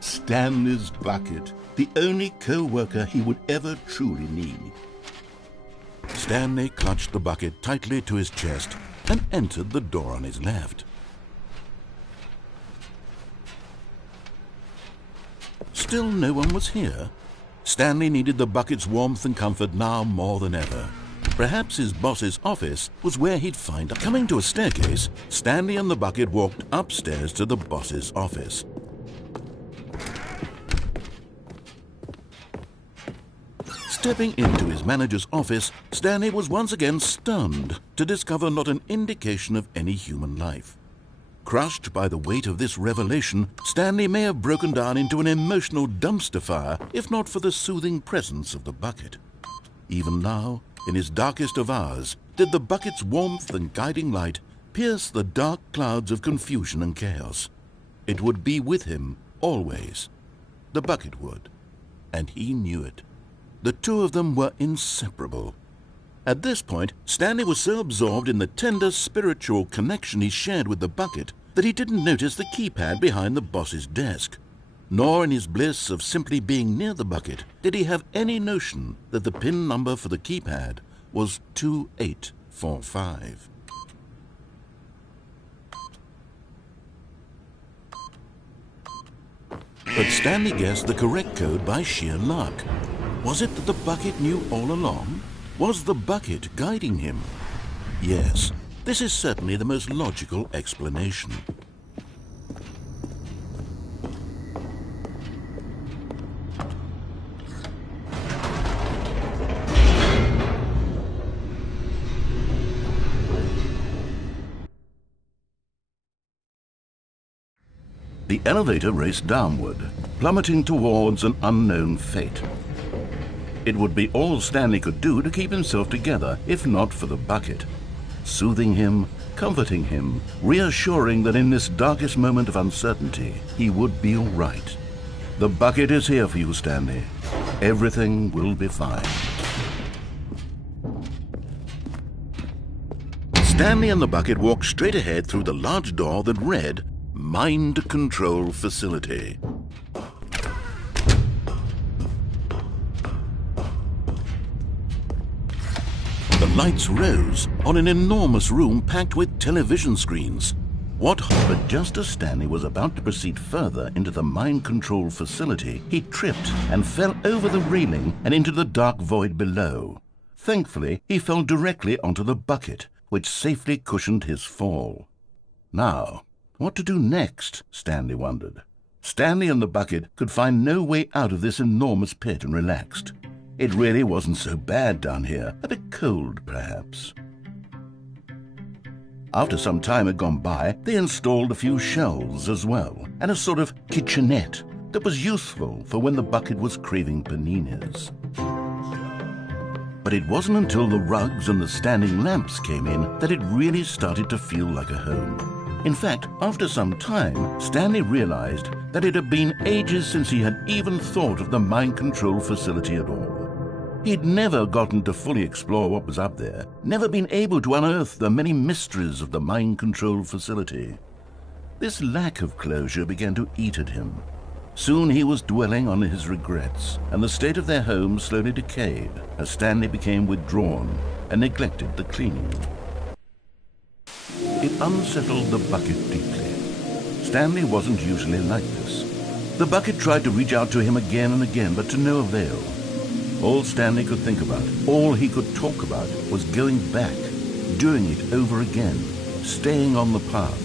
Stanley's bucket, the only co-worker he would ever truly need. Stanley clutched the bucket tightly to his chest and entered the door on his left. still no one was here. Stanley needed the bucket's warmth and comfort now more than ever. Perhaps his boss's office was where he'd find her. Coming to a staircase, Stanley and the bucket walked upstairs to the boss's office. Stepping into his manager's office, Stanley was once again stunned to discover not an indication of any human life. Crushed by the weight of this revelation, Stanley may have broken down into an emotional dumpster fire if not for the soothing presence of the bucket. Even now, in his darkest of hours, did the bucket's warmth and guiding light pierce the dark clouds of confusion and chaos. It would be with him always. The bucket would, and he knew it. The two of them were inseparable. At this point, Stanley was so absorbed in the tender spiritual connection he shared with the bucket that he didn't notice the keypad behind the boss's desk. Nor in his bliss of simply being near the bucket did he have any notion that the PIN number for the keypad was 2845. But Stanley guessed the correct code by sheer luck. Was it that the bucket knew all along? Was the bucket guiding him? Yes, this is certainly the most logical explanation. The elevator raced downward, plummeting towards an unknown fate. It would be all Stanley could do to keep himself together, if not for the bucket. Soothing him, comforting him, reassuring that in this darkest moment of uncertainty, he would be all right. The bucket is here for you, Stanley. Everything will be fine. Stanley and the bucket walked straight ahead through the large door that read, Mind Control Facility. The lights rose on an enormous room packed with television screens. But just as Stanley was about to proceed further into the mind control facility, he tripped and fell over the railing and into the dark void below. Thankfully, he fell directly onto the bucket, which safely cushioned his fall. Now, what to do next? Stanley wondered. Stanley and the bucket could find no way out of this enormous pit and relaxed. It really wasn't so bad down here, a bit cold perhaps. After some time had gone by, they installed a few shelves as well, and a sort of kitchenette that was useful for when the bucket was craving paninis. But it wasn't until the rugs and the standing lamps came in that it really started to feel like a home. In fact, after some time, Stanley realized that it had been ages since he had even thought of the mind control facility at all. He'd never gotten to fully explore what was up there, never been able to unearth the many mysteries of the mind control facility. This lack of closure began to eat at him. Soon he was dwelling on his regrets, and the state of their home slowly decayed as Stanley became withdrawn and neglected the cleaning. It unsettled the bucket deeply. Stanley wasn't usually like this. The bucket tried to reach out to him again and again, but to no avail. All Stanley could think about, all he could talk about, was going back, doing it over again, staying on the path.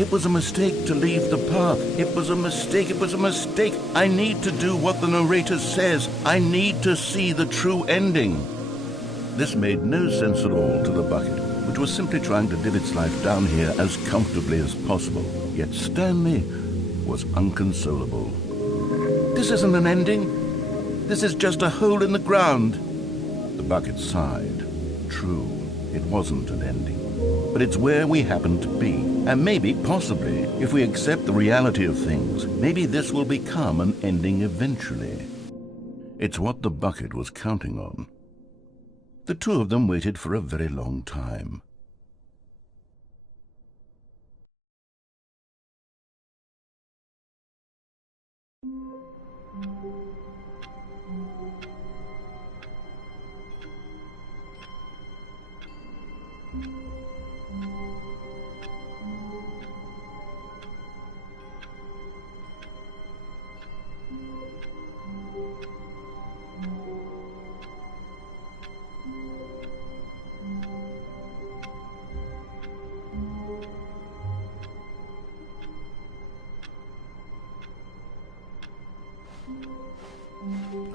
It was a mistake to leave the path. It was a mistake. It was a mistake. I need to do what the narrator says. I need to see the true ending. This made no sense at all to the bucket, which was simply trying to live its life down here as comfortably as possible. Yet Stanley was unconsolable. This isn't an ending. This is just a hole in the ground. The bucket sighed. True, it wasn't an ending. But it's where we happen to be. And maybe, possibly, if we accept the reality of things, maybe this will become an ending eventually. It's what the bucket was counting on. The two of them waited for a very long time.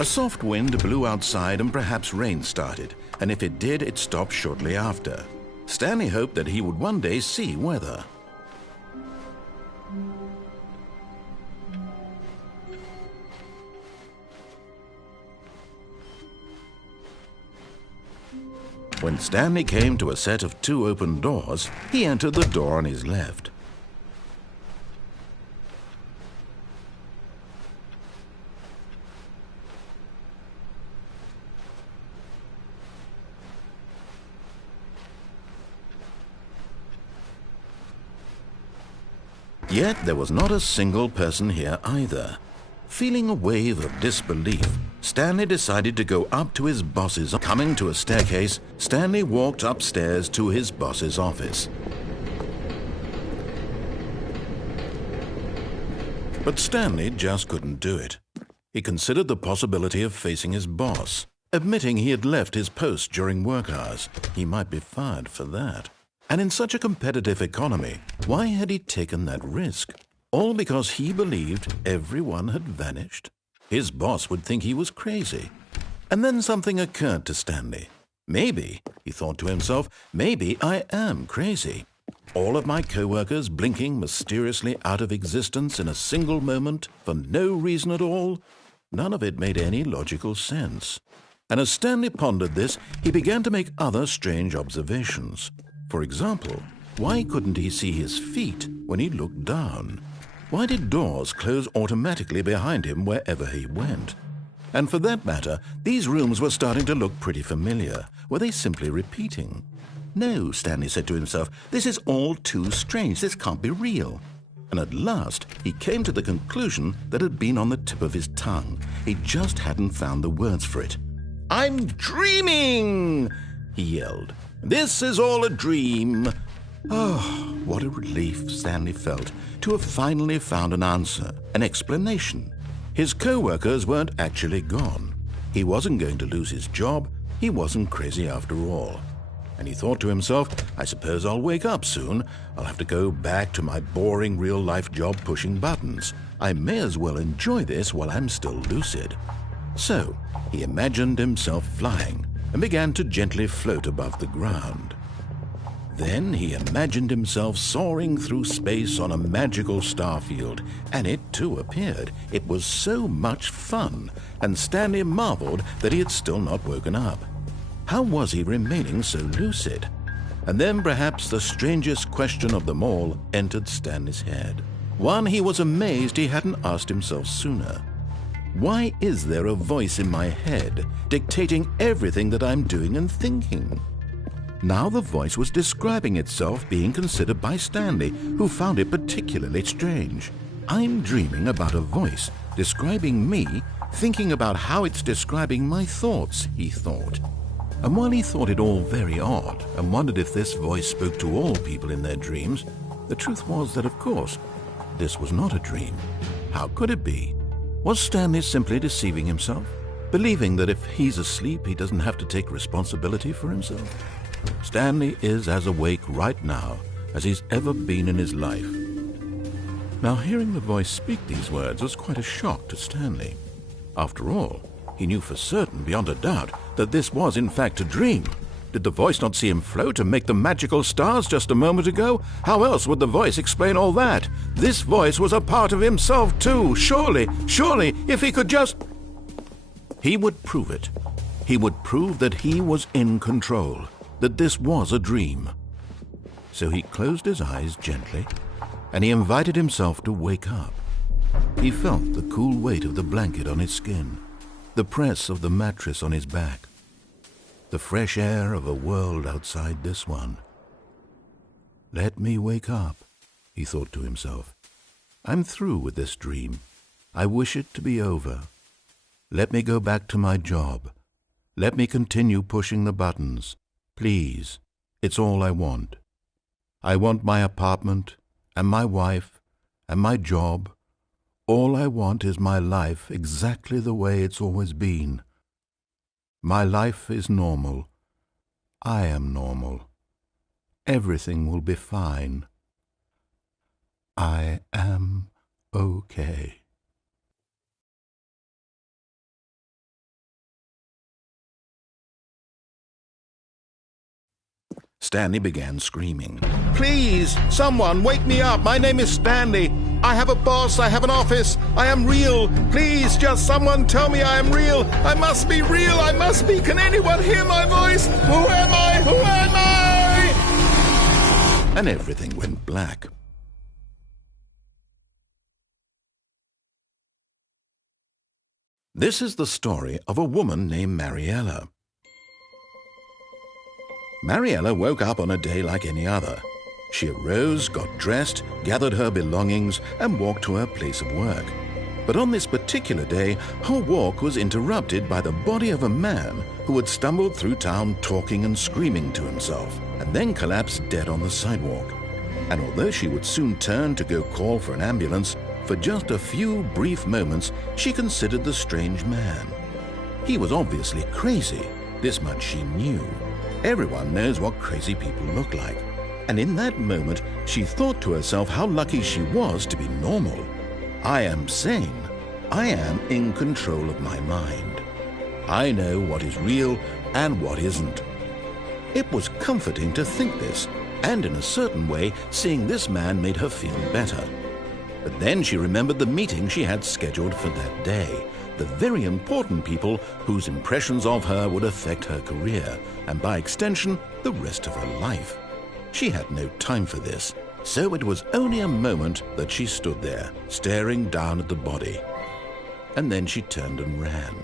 A soft wind blew outside and perhaps rain started, and if it did, it stopped shortly after. Stanley hoped that he would one day see weather. When Stanley came to a set of 2 open doors, he entered the door on his left. Yet there was not a single person here either. Feeling a wave of disbelief, Stanley decided to go up to his boss's. Coming to a staircase, Stanley walked upstairs to his boss's office. But Stanley just couldn't do it. He considered the possibility of facing his boss. Admitting he had left his post during work hours, he might be fired for that. And in such a competitive economy, why had he taken that risk? All because he believed everyone had vanished? His boss would think he was crazy. And then something occurred to Stanley. Maybe, he thought to himself, maybe I am crazy. All of my co-workers blinking mysteriously out of existence in a single moment for no reason at all? None of it made any logical sense. And as Stanley pondered this, he began to make other strange observations. For example, why couldn't he see his feet when he looked down? Why did doors close automatically behind him wherever he went? And for that matter, these rooms were starting to look pretty familiar. Were they simply repeating? No, Stanley said to himself, this is all too strange. This can't be real. And at last, he came to the conclusion that had been on the tip of his tongue. He just hadn't found the words for it. "I'm dreaming!" he yelled. "This is all a dream." Oh, what a relief Stanley felt to have finally found an answer, an explanation. His co-workers weren't actually gone. He wasn't going to lose his job. He wasn't crazy after all. And he thought to himself, I suppose I'll wake up soon. I'll have to go back to my boring real-life job pushing buttons. I may as well enjoy this while I'm still lucid. So he imagined himself flying and began to gently float above the ground. Then he imagined himself soaring through space on a magical starfield, and it too appeared. It was so much fun, and Stanley marveled that he had still not woken up. How was he remaining so lucid? And then perhaps the strangest question of them all entered Stanley's head. One he was amazed he hadn't asked himself sooner. Why is there a voice in my head dictating everything that I'm doing and thinking? Now the voice was describing itself being considered by Stanley, who found it particularly strange. I'm dreaming about a voice describing me, thinking about how it's describing my thoughts, he thought. And while he thought it all very odd and wondered if this voice spoke to all people in their dreams, the truth was that, of course, this was not a dream. How could it be? Was Stanley simply deceiving himself, believing that if he's asleep, he doesn't have to take responsibility for himself? Stanley is as awake right now as he's ever been in his life. Now, hearing the voice speak these words was quite a shock to Stanley. After all, he knew for certain, beyond a doubt, that this was in fact a dream. Did the voice not see him float and make the magical stars just a moment ago? How else would the voice explain all that? This voice was a part of himself too. Surely, if he could just... He would prove it. He would prove that he was in control, that this was a dream. So he closed his eyes gently, and he invited himself to wake up. He felt the cool weight of the blanket on his skin, the press of the mattress on his back, the fresh air of a world outside this one. Let me wake up, he thought to himself. I'm through with this dream. I wish it to be over. Let me go back to my job. Let me continue pushing the buttons. Please, it's all I want. I want my apartment and my wife and my job. All I want is my life exactly the way it's always been. My life is normal. I am normal. Everything will be fine. I am okay. Stanley began screaming. "Please, someone, wake me up. My name is Stanley. I have a boss. I have an office. I am real. Please, just someone tell me I am real. I must be real. I must be. Can anyone hear my voice? Who am I? Who am I?" And everything went black. This is the story of a woman named Mariella. Mariella woke up on a day like any other. She arose, got dressed, gathered her belongings, and walked to her place of work. But on this particular day, her walk was interrupted by the body of a man who had stumbled through town talking and screaming to himself, and then collapsed dead on the sidewalk. And although she would soon turn to go call for an ambulance, for just a few brief moments she considered the strange man. He was obviously crazy, this much she knew. Everyone knows what crazy people look like. And in that moment, she thought to herself how lucky she was to be normal. I am sane. I am in control of my mind. I know what is real and what isn't. It was comforting to think this, and in a certain way, seeing this man made her feel better. But then she remembered the meeting she had scheduled for that day, the very important people whose impressions of her would affect her career, and by extension, the rest of her life. She had no time for this, so it was only a moment that she stood there, staring down at the body. And then she turned and ran.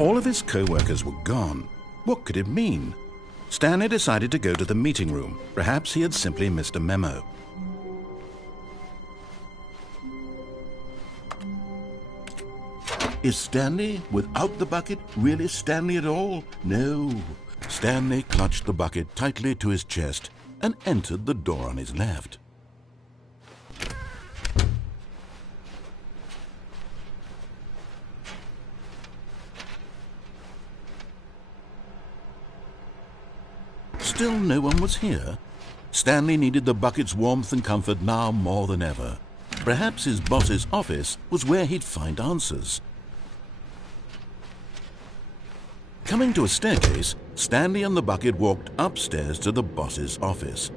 All of his co-workers were gone. What could it mean? Stanley decided to go to the meeting room. Perhaps he had simply missed a memo. Is Stanley, without the bucket, really Stanley at all? No. Stanley clutched the bucket tightly to his chest and entered the door on his left. Still no one was here. Stanley needed the bucket's warmth and comfort now more than ever. Perhaps his boss's office was where he'd find answers. Coming to a staircase, Stanley and the bucket walked upstairs to the boss's office.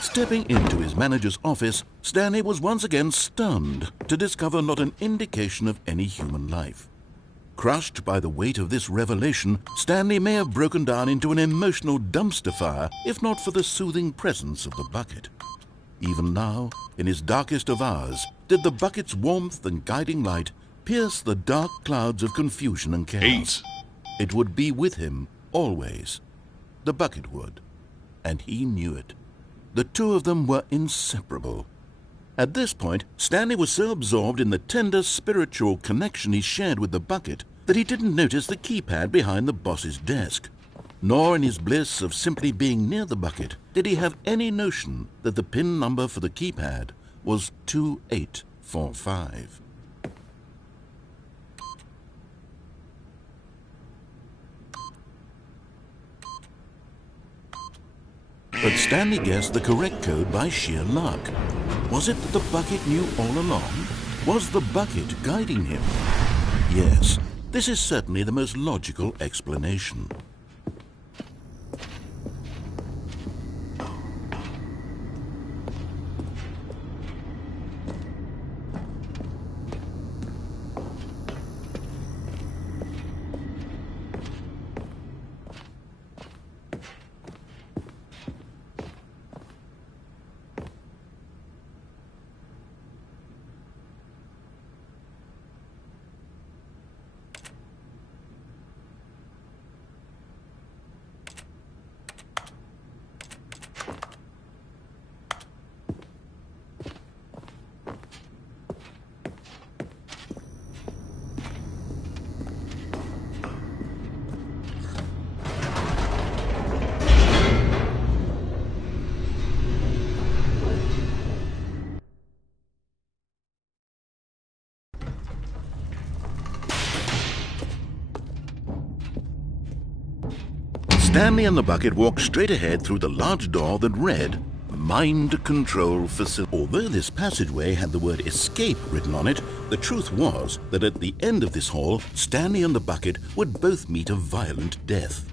Stepping into his manager's office, Stanley was once again stunned to discover not an indication of any human life. Crushed by the weight of this revelation, Stanley may have broken down into an emotional dumpster fire if not for the soothing presence of the bucket. Even now, in his darkest of hours, did the bucket's warmth and guiding light pierce the dark clouds of confusion and chaos. It would be with him always. The bucket would, and he knew it. The two of them were inseparable. At this point, Stanley was so absorbed in the tender spiritual connection he shared with the bucket that he didn't notice the keypad behind the boss's desk. Nor in his bliss of simply being near the bucket did he have any notion that the PIN number for the keypad was 2845. But Stanley guessed the correct code by sheer luck. Was it that the bucket knew all along? Was the bucket guiding him? Yes, this is certainly the most logical explanation. Stanley and the bucket walked straight ahead through the large door that read, Mind Control Facility. Although this passageway had the word escape written on it, the truth was that at the end of this hall, Stanley and the bucket would both meet a violent death.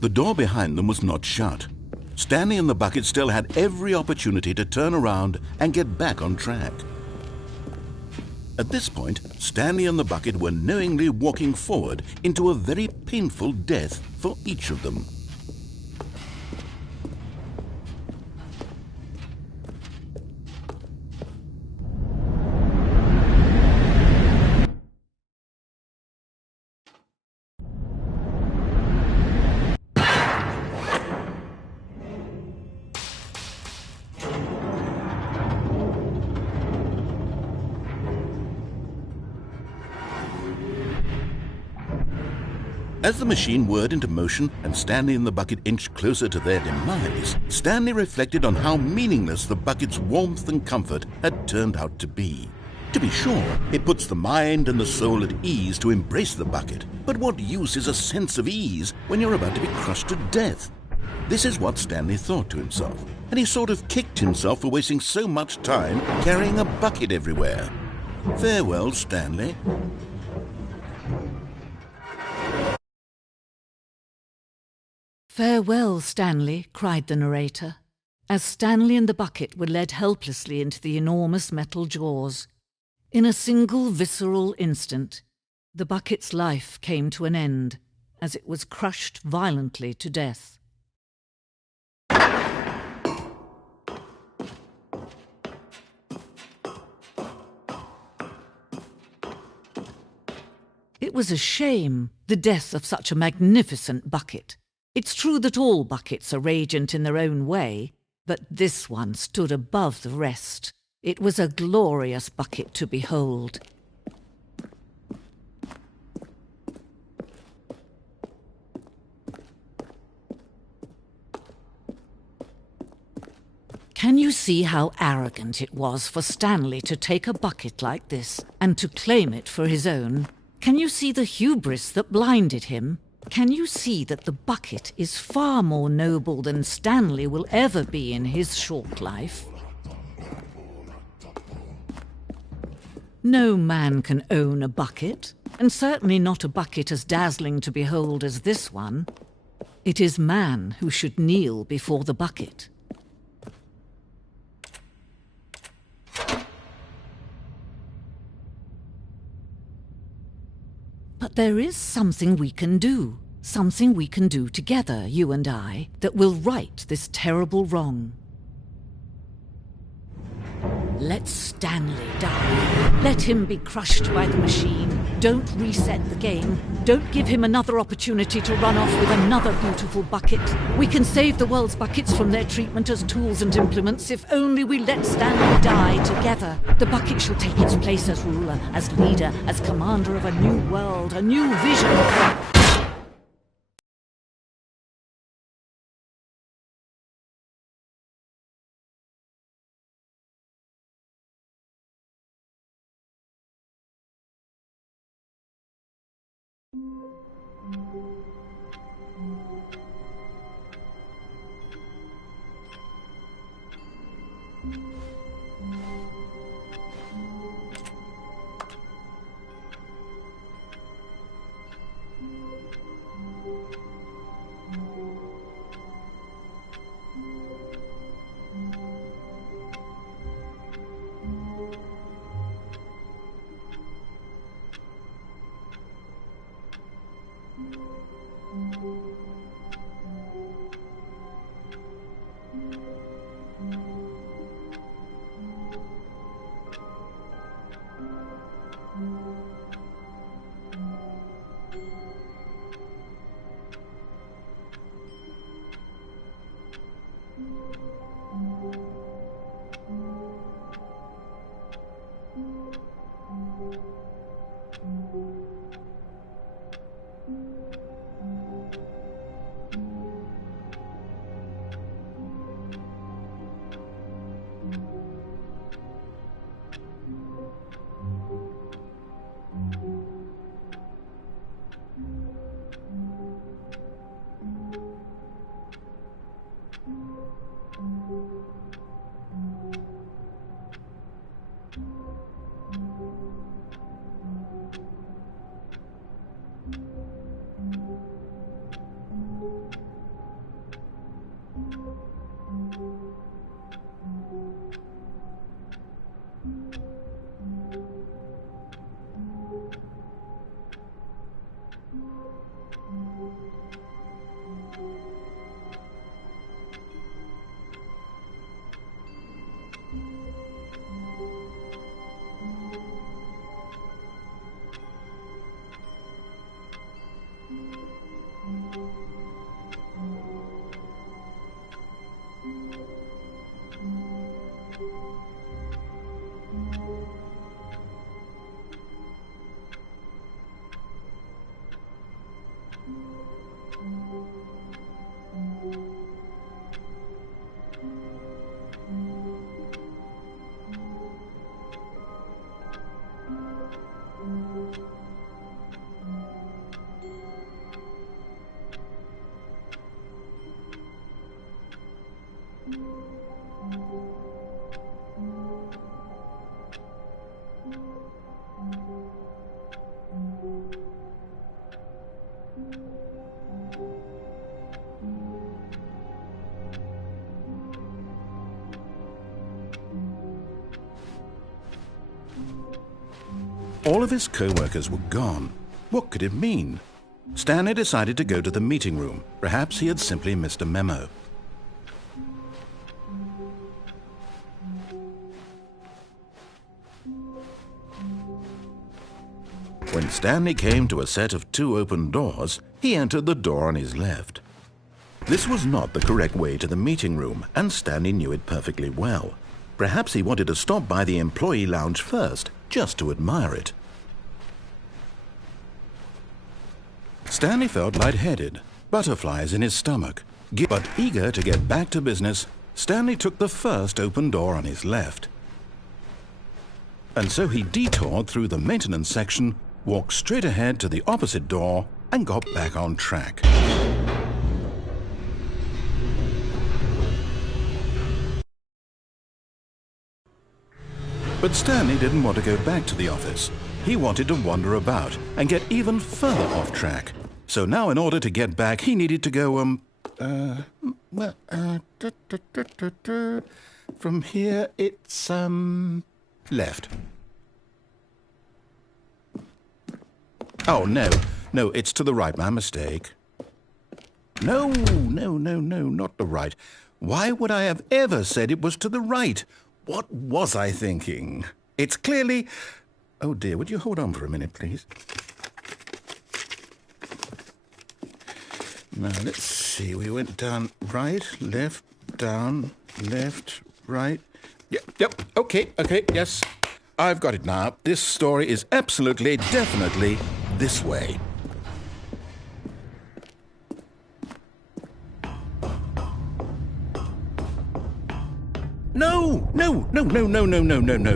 The door behind them was not shut. Stanley and the bucket still had every opportunity to turn around and get back on track. At this point, Stanley and the bucket were knowingly walking forward into a very painful death for each of them. As the machine whirred into motion and Stanley and the bucket inched closer to their demise, Stanley reflected on how meaningless the bucket's warmth and comfort had turned out to be. To be sure, it puts the mind and the soul at ease to embrace the bucket, but what use is a sense of ease when you're about to be crushed to death? This is what Stanley thought to himself, and he sort of kicked himself for wasting so much time carrying a bucket everywhere. Farewell, Stanley. "Farewell, Stanley," cried the narrator, as Stanley and the bucket were led helplessly into the enormous metal jaws. In a single visceral instant, the bucket's life came to an end, as it was crushed violently to death. It was a shame, the death of such a magnificent bucket. It's true that all buckets are radiant in their own way, but this one stood above the rest. It was a glorious bucket to behold. Can you see how arrogant it was for Stanley to take a bucket like this and to claim it for his own? Can you see the hubris that blinded him? Can you see that the bucket is far more noble than Stanley will ever be in his short life? No man can own a bucket, and certainly not a bucket as dazzling to behold as this one. It is man who should kneel before the bucket. But there is something we can do together, you and I, that will right this terrible wrong. Let Stanley die. Let him be crushed by the machine. Don't reset the game. Don't give him another opportunity to run off with another beautiful bucket. We can save the world's buckets from their treatment as tools and implements if only we let Stanley die together. The bucket shall take its place as ruler, as leader, as commander of a new world, a new vision. All of his co-workers were gone. What could it mean? Stanley decided to go to the meeting room. Perhaps he had simply missed a memo. When Stanley came to a set of 2 open doors, he entered the door on his left. This was not the correct way to the meeting room, and Stanley knew it perfectly well. Perhaps he wanted to stop by the employee lounge first, just to admire it. Stanley felt lightheaded, butterflies in his stomach. But eager to get back to business, Stanley took the first open door on his left. And so he detoured through the maintenance section, walked straight ahead to the opposite door, and got back on track. But Stanley didn't want to go back to the office. He wanted to wander about and get even further off track. So now in order to get back, he needed to go, from here it's, left. Oh, no, it's to the right, my mistake. No, not the right. Why would I have ever said it was to the right? What was I thinking? It's clearly... Oh dear, would you hold on for a minute, please? Now, let's see. We went down right, left, down, left, right. Yep, okay, yes. I've got it now. This story is absolutely, definitely this way. No.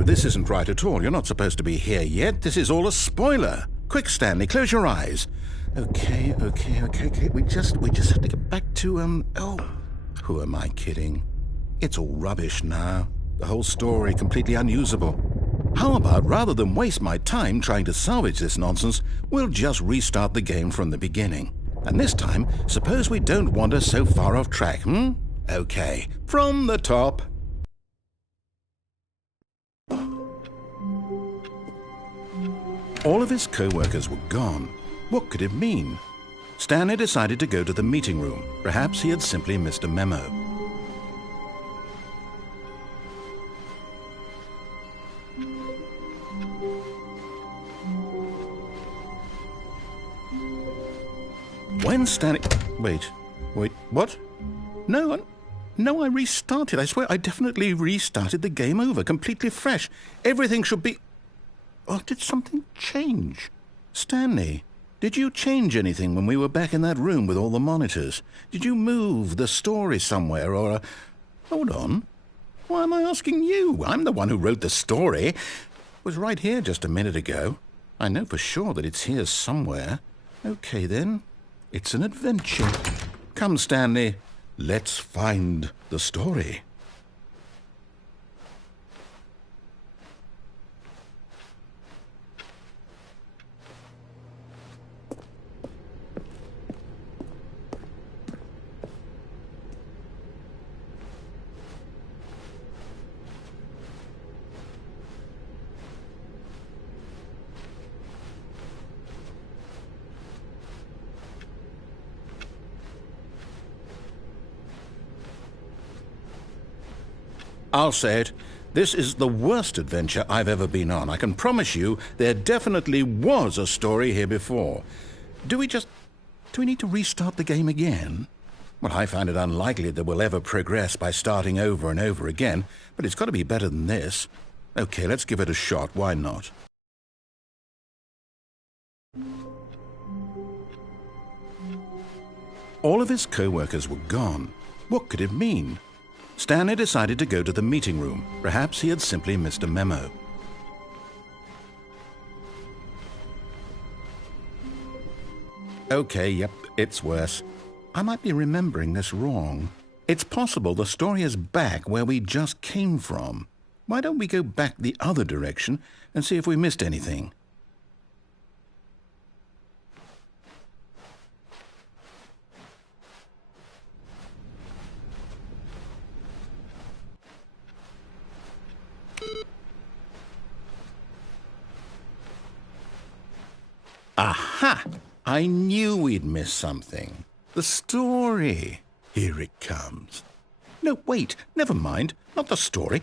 This isn't right at all. You're not supposed to be here yet. This is all a spoiler. Quick, Stanley, close your eyes. Okay. We just have to get back to, oh, who am I kidding? It's all rubbish now. The whole story completely unusable. How about, rather than waste my time trying to salvage this nonsense, we'll just restart the game from the beginning. And this time, suppose we don't wander so far off track, Okay, from the top. All of his co-workers were gone. What could it mean? Stanley decided to go to the meeting room. Perhaps he had simply missed a memo. When Stanley... Wait, what? No, I restarted. I swear I definitely restarted the game over, completely fresh. Everything should be... Oh, did something change? Stanley, did you change anything when we were back in that room with all the monitors? Did you move the story somewhere or... Hold on. Why am I asking you? I'm the one who wrote the story. It was right here just a minute ago. I know for sure that it's here somewhere. Okay, then. It's an adventure. Come, Stanley. Let's find the story. I'll say it. This is the worst adventure I've ever been on. I can promise you there definitely was a story here before. Do we need to restart the game again? Well, I find it unlikely that we'll ever progress by starting over and over again, but it's got to be better than this. Okay, let's give it a shot. Why not? All of his co-workers were gone. What could it mean? Stanley decided to go to the meeting room. Perhaps he had simply missed a memo. Okay, yep, it's worse. I might be remembering this wrong. It's possible the story is back where we just came from. Why don't we go back the other direction and see if we missed anything? Aha! I knew we'd miss something. The story. Here it comes. No, wait, never mind. Not the story.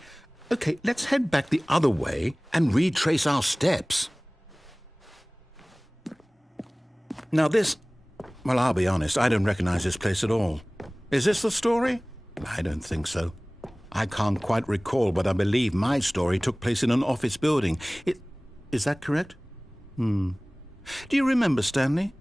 Okay, let's head back the other way and retrace our steps. Now this... Well, I'll be honest, I don't recognize this place at all. Is this the story? I don't think so. I can't quite recall, but I believe my story took place in an office building. Is that correct? Do you remember, Stanley?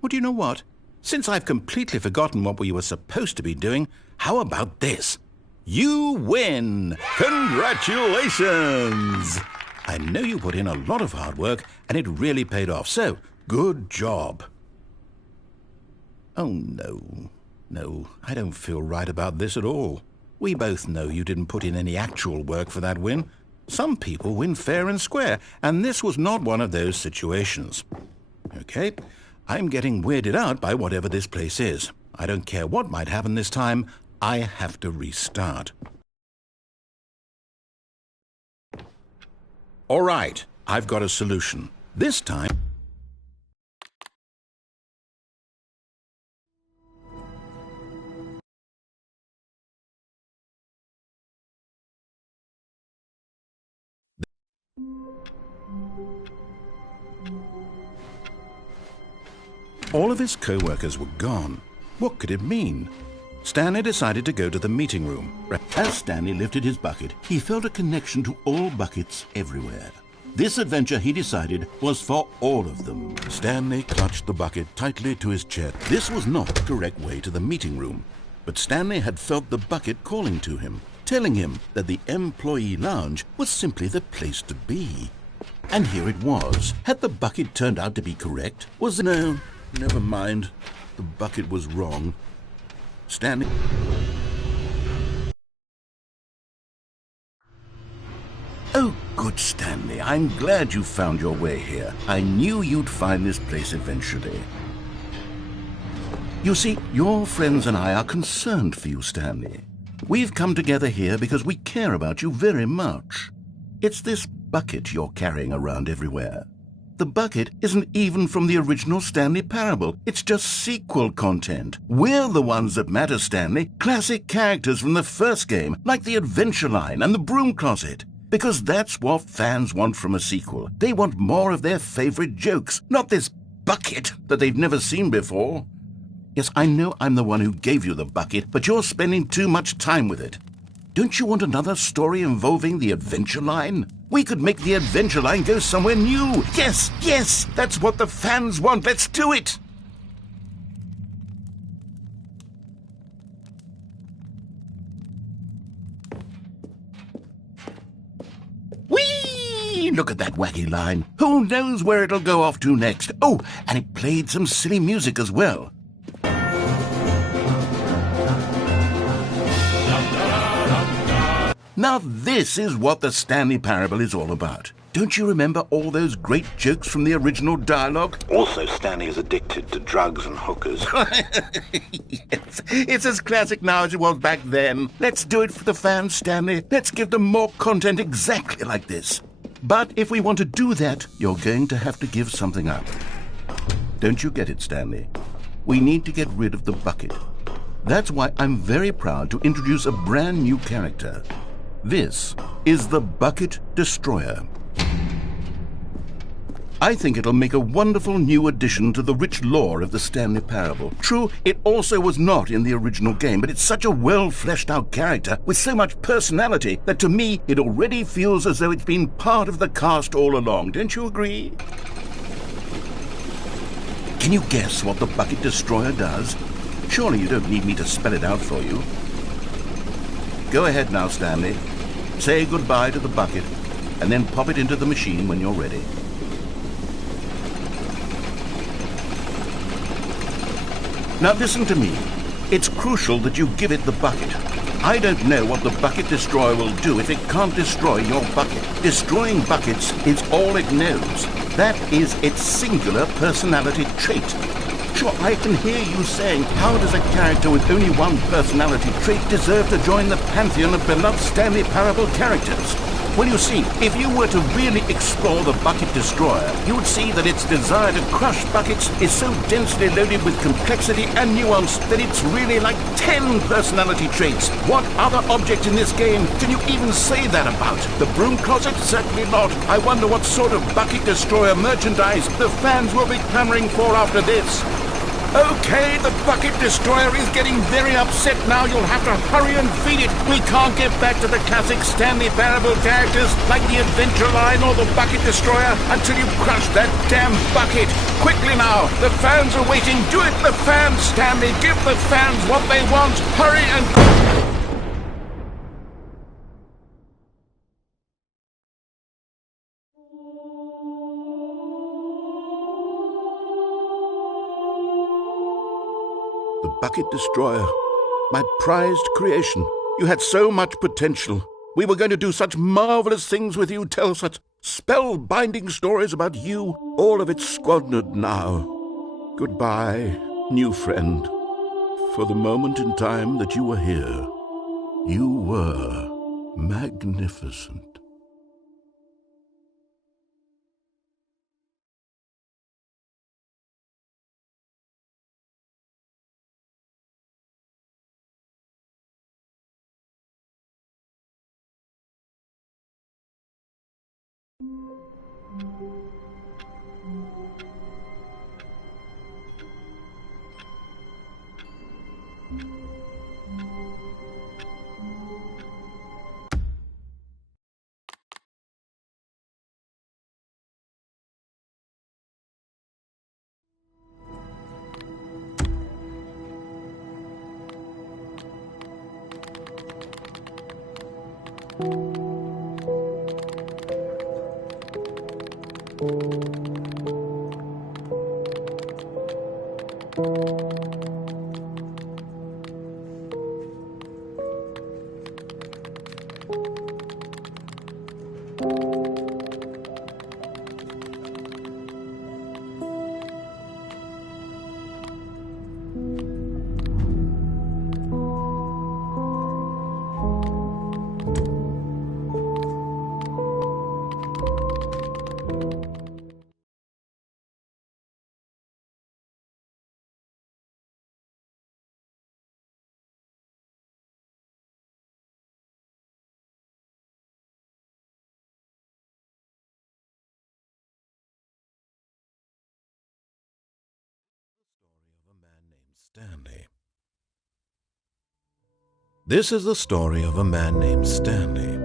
Well, do you know what? Since I've completely forgotten what we were supposed to be doing, how about this? You win! Congratulations! I know you put in a lot of hard work, and it really paid off, so good job. Oh, no. No, I don't feel right about this at all. We both know you didn't put in any actual work for that win. Some people win fair and square, and this was not one of those situations. Okay, I'm getting weirded out by whatever this place is. I don't care what might happen this time. I have to restart. All right, I've got a solution. This time... All of his co-workers were gone. What could it mean? Stanley decided to go to the meeting room. As Stanley lifted his bucket, he felt a connection to all buckets everywhere. This adventure, he decided, was for all of them. Stanley clutched the bucket tightly to his chest. This was not the correct way to the meeting room, but Stanley had felt the bucket calling to him, telling him that the employee lounge was simply the place to be. And here it was. Had the bucket turned out to be correct? Was it... No, never mind. The bucket was wrong. Stanley... Oh, good, Stanley. I'm glad you found your way here. I knew you'd find this place eventually. You see, your friends and I are concerned for you, Stanley. We've come together here because we care about you very much. It's this bucket you're carrying around everywhere. The bucket isn't even from the original Stanley Parable. It's just sequel content. We're the ones that matter, Stanley. Classic characters from the first game, like the Adventure Line and the Broom Closet. Because that's what fans want from a sequel. They want more of their favorite jokes, not this bucket that they've never seen before. Yes, I know I'm the one who gave you the bucket, but you're spending too much time with it. Don't you want another story involving the Adventure Line? We could make the Adventure Line go somewhere new. Yes, yes, that's what the fans want. Let's do it. Whee! Look at that wacky line. Who knows where it'll go off to next? Oh, and it played some silly music as well. Now this is what the Stanley Parable is all about. Don't you remember all those great jokes from the original dialogue? Also, Stanley is addicted to drugs and hookers. Yes, it's as classic now as it was back then. Let's do it for the fans, Stanley. Let's give them more content exactly like this. But if we want to do that, you're going to have to give something up. Don't you get it, Stanley? We need to get rid of the bucket. That's why I'm very proud to introduce a brand new character. This is the Bucket Destroyer. I think it'll make a wonderful new addition to the rich lore of the Stanley Parable. True, it also was not in the original game, but it's such a well-fleshed-out character with so much personality that to me it already feels as though it's been part of the cast all along. Don't you agree? Can you guess what the Bucket Destroyer does? Surely you don't need me to spell it out for you. Go ahead now, Stanley. Say goodbye to the bucket, and then pop it into the machine when you're ready. Now listen to me. It's crucial that you give it the bucket. I don't know what the Bucket Destroyer will do if it can't destroy your bucket. Destroying buckets is all it knows. That is its singular personality trait. Sure, I can hear you saying, how does a character with only one personality trait deserve to join the pantheon of beloved Stanley Parable characters? Well, you see, if you were to really explore the Bucket Destroyer, you would see that its desire to crush buckets is so densely loaded with complexity and nuance that it's really like 10 personality traits. What other object in this game can you even say that about? The broom closet? Certainly not. I wonder what sort of Bucket Destroyer merchandise the fans will be clamoring for after this. Okay, the Bucket Destroyer is getting very upset now. You'll have to hurry and feed it. We can't get back to the classic Stanley Parable characters like the Adventure Line or the Bucket Destroyer until you crush that damn bucket. Quickly now, the fans are waiting. Do it, the fans, Stanley. Give the fans what they want. Hurry and... The Bucket Destroyer, my prized creation. You had so much potential. We were going to do such marvelous things with you, tell such spell-binding stories about you. All of it squandered now. Goodbye, new friend. For the moment in time that you were here, you were magnificent. Stanley. This is the story of a man named Stanley.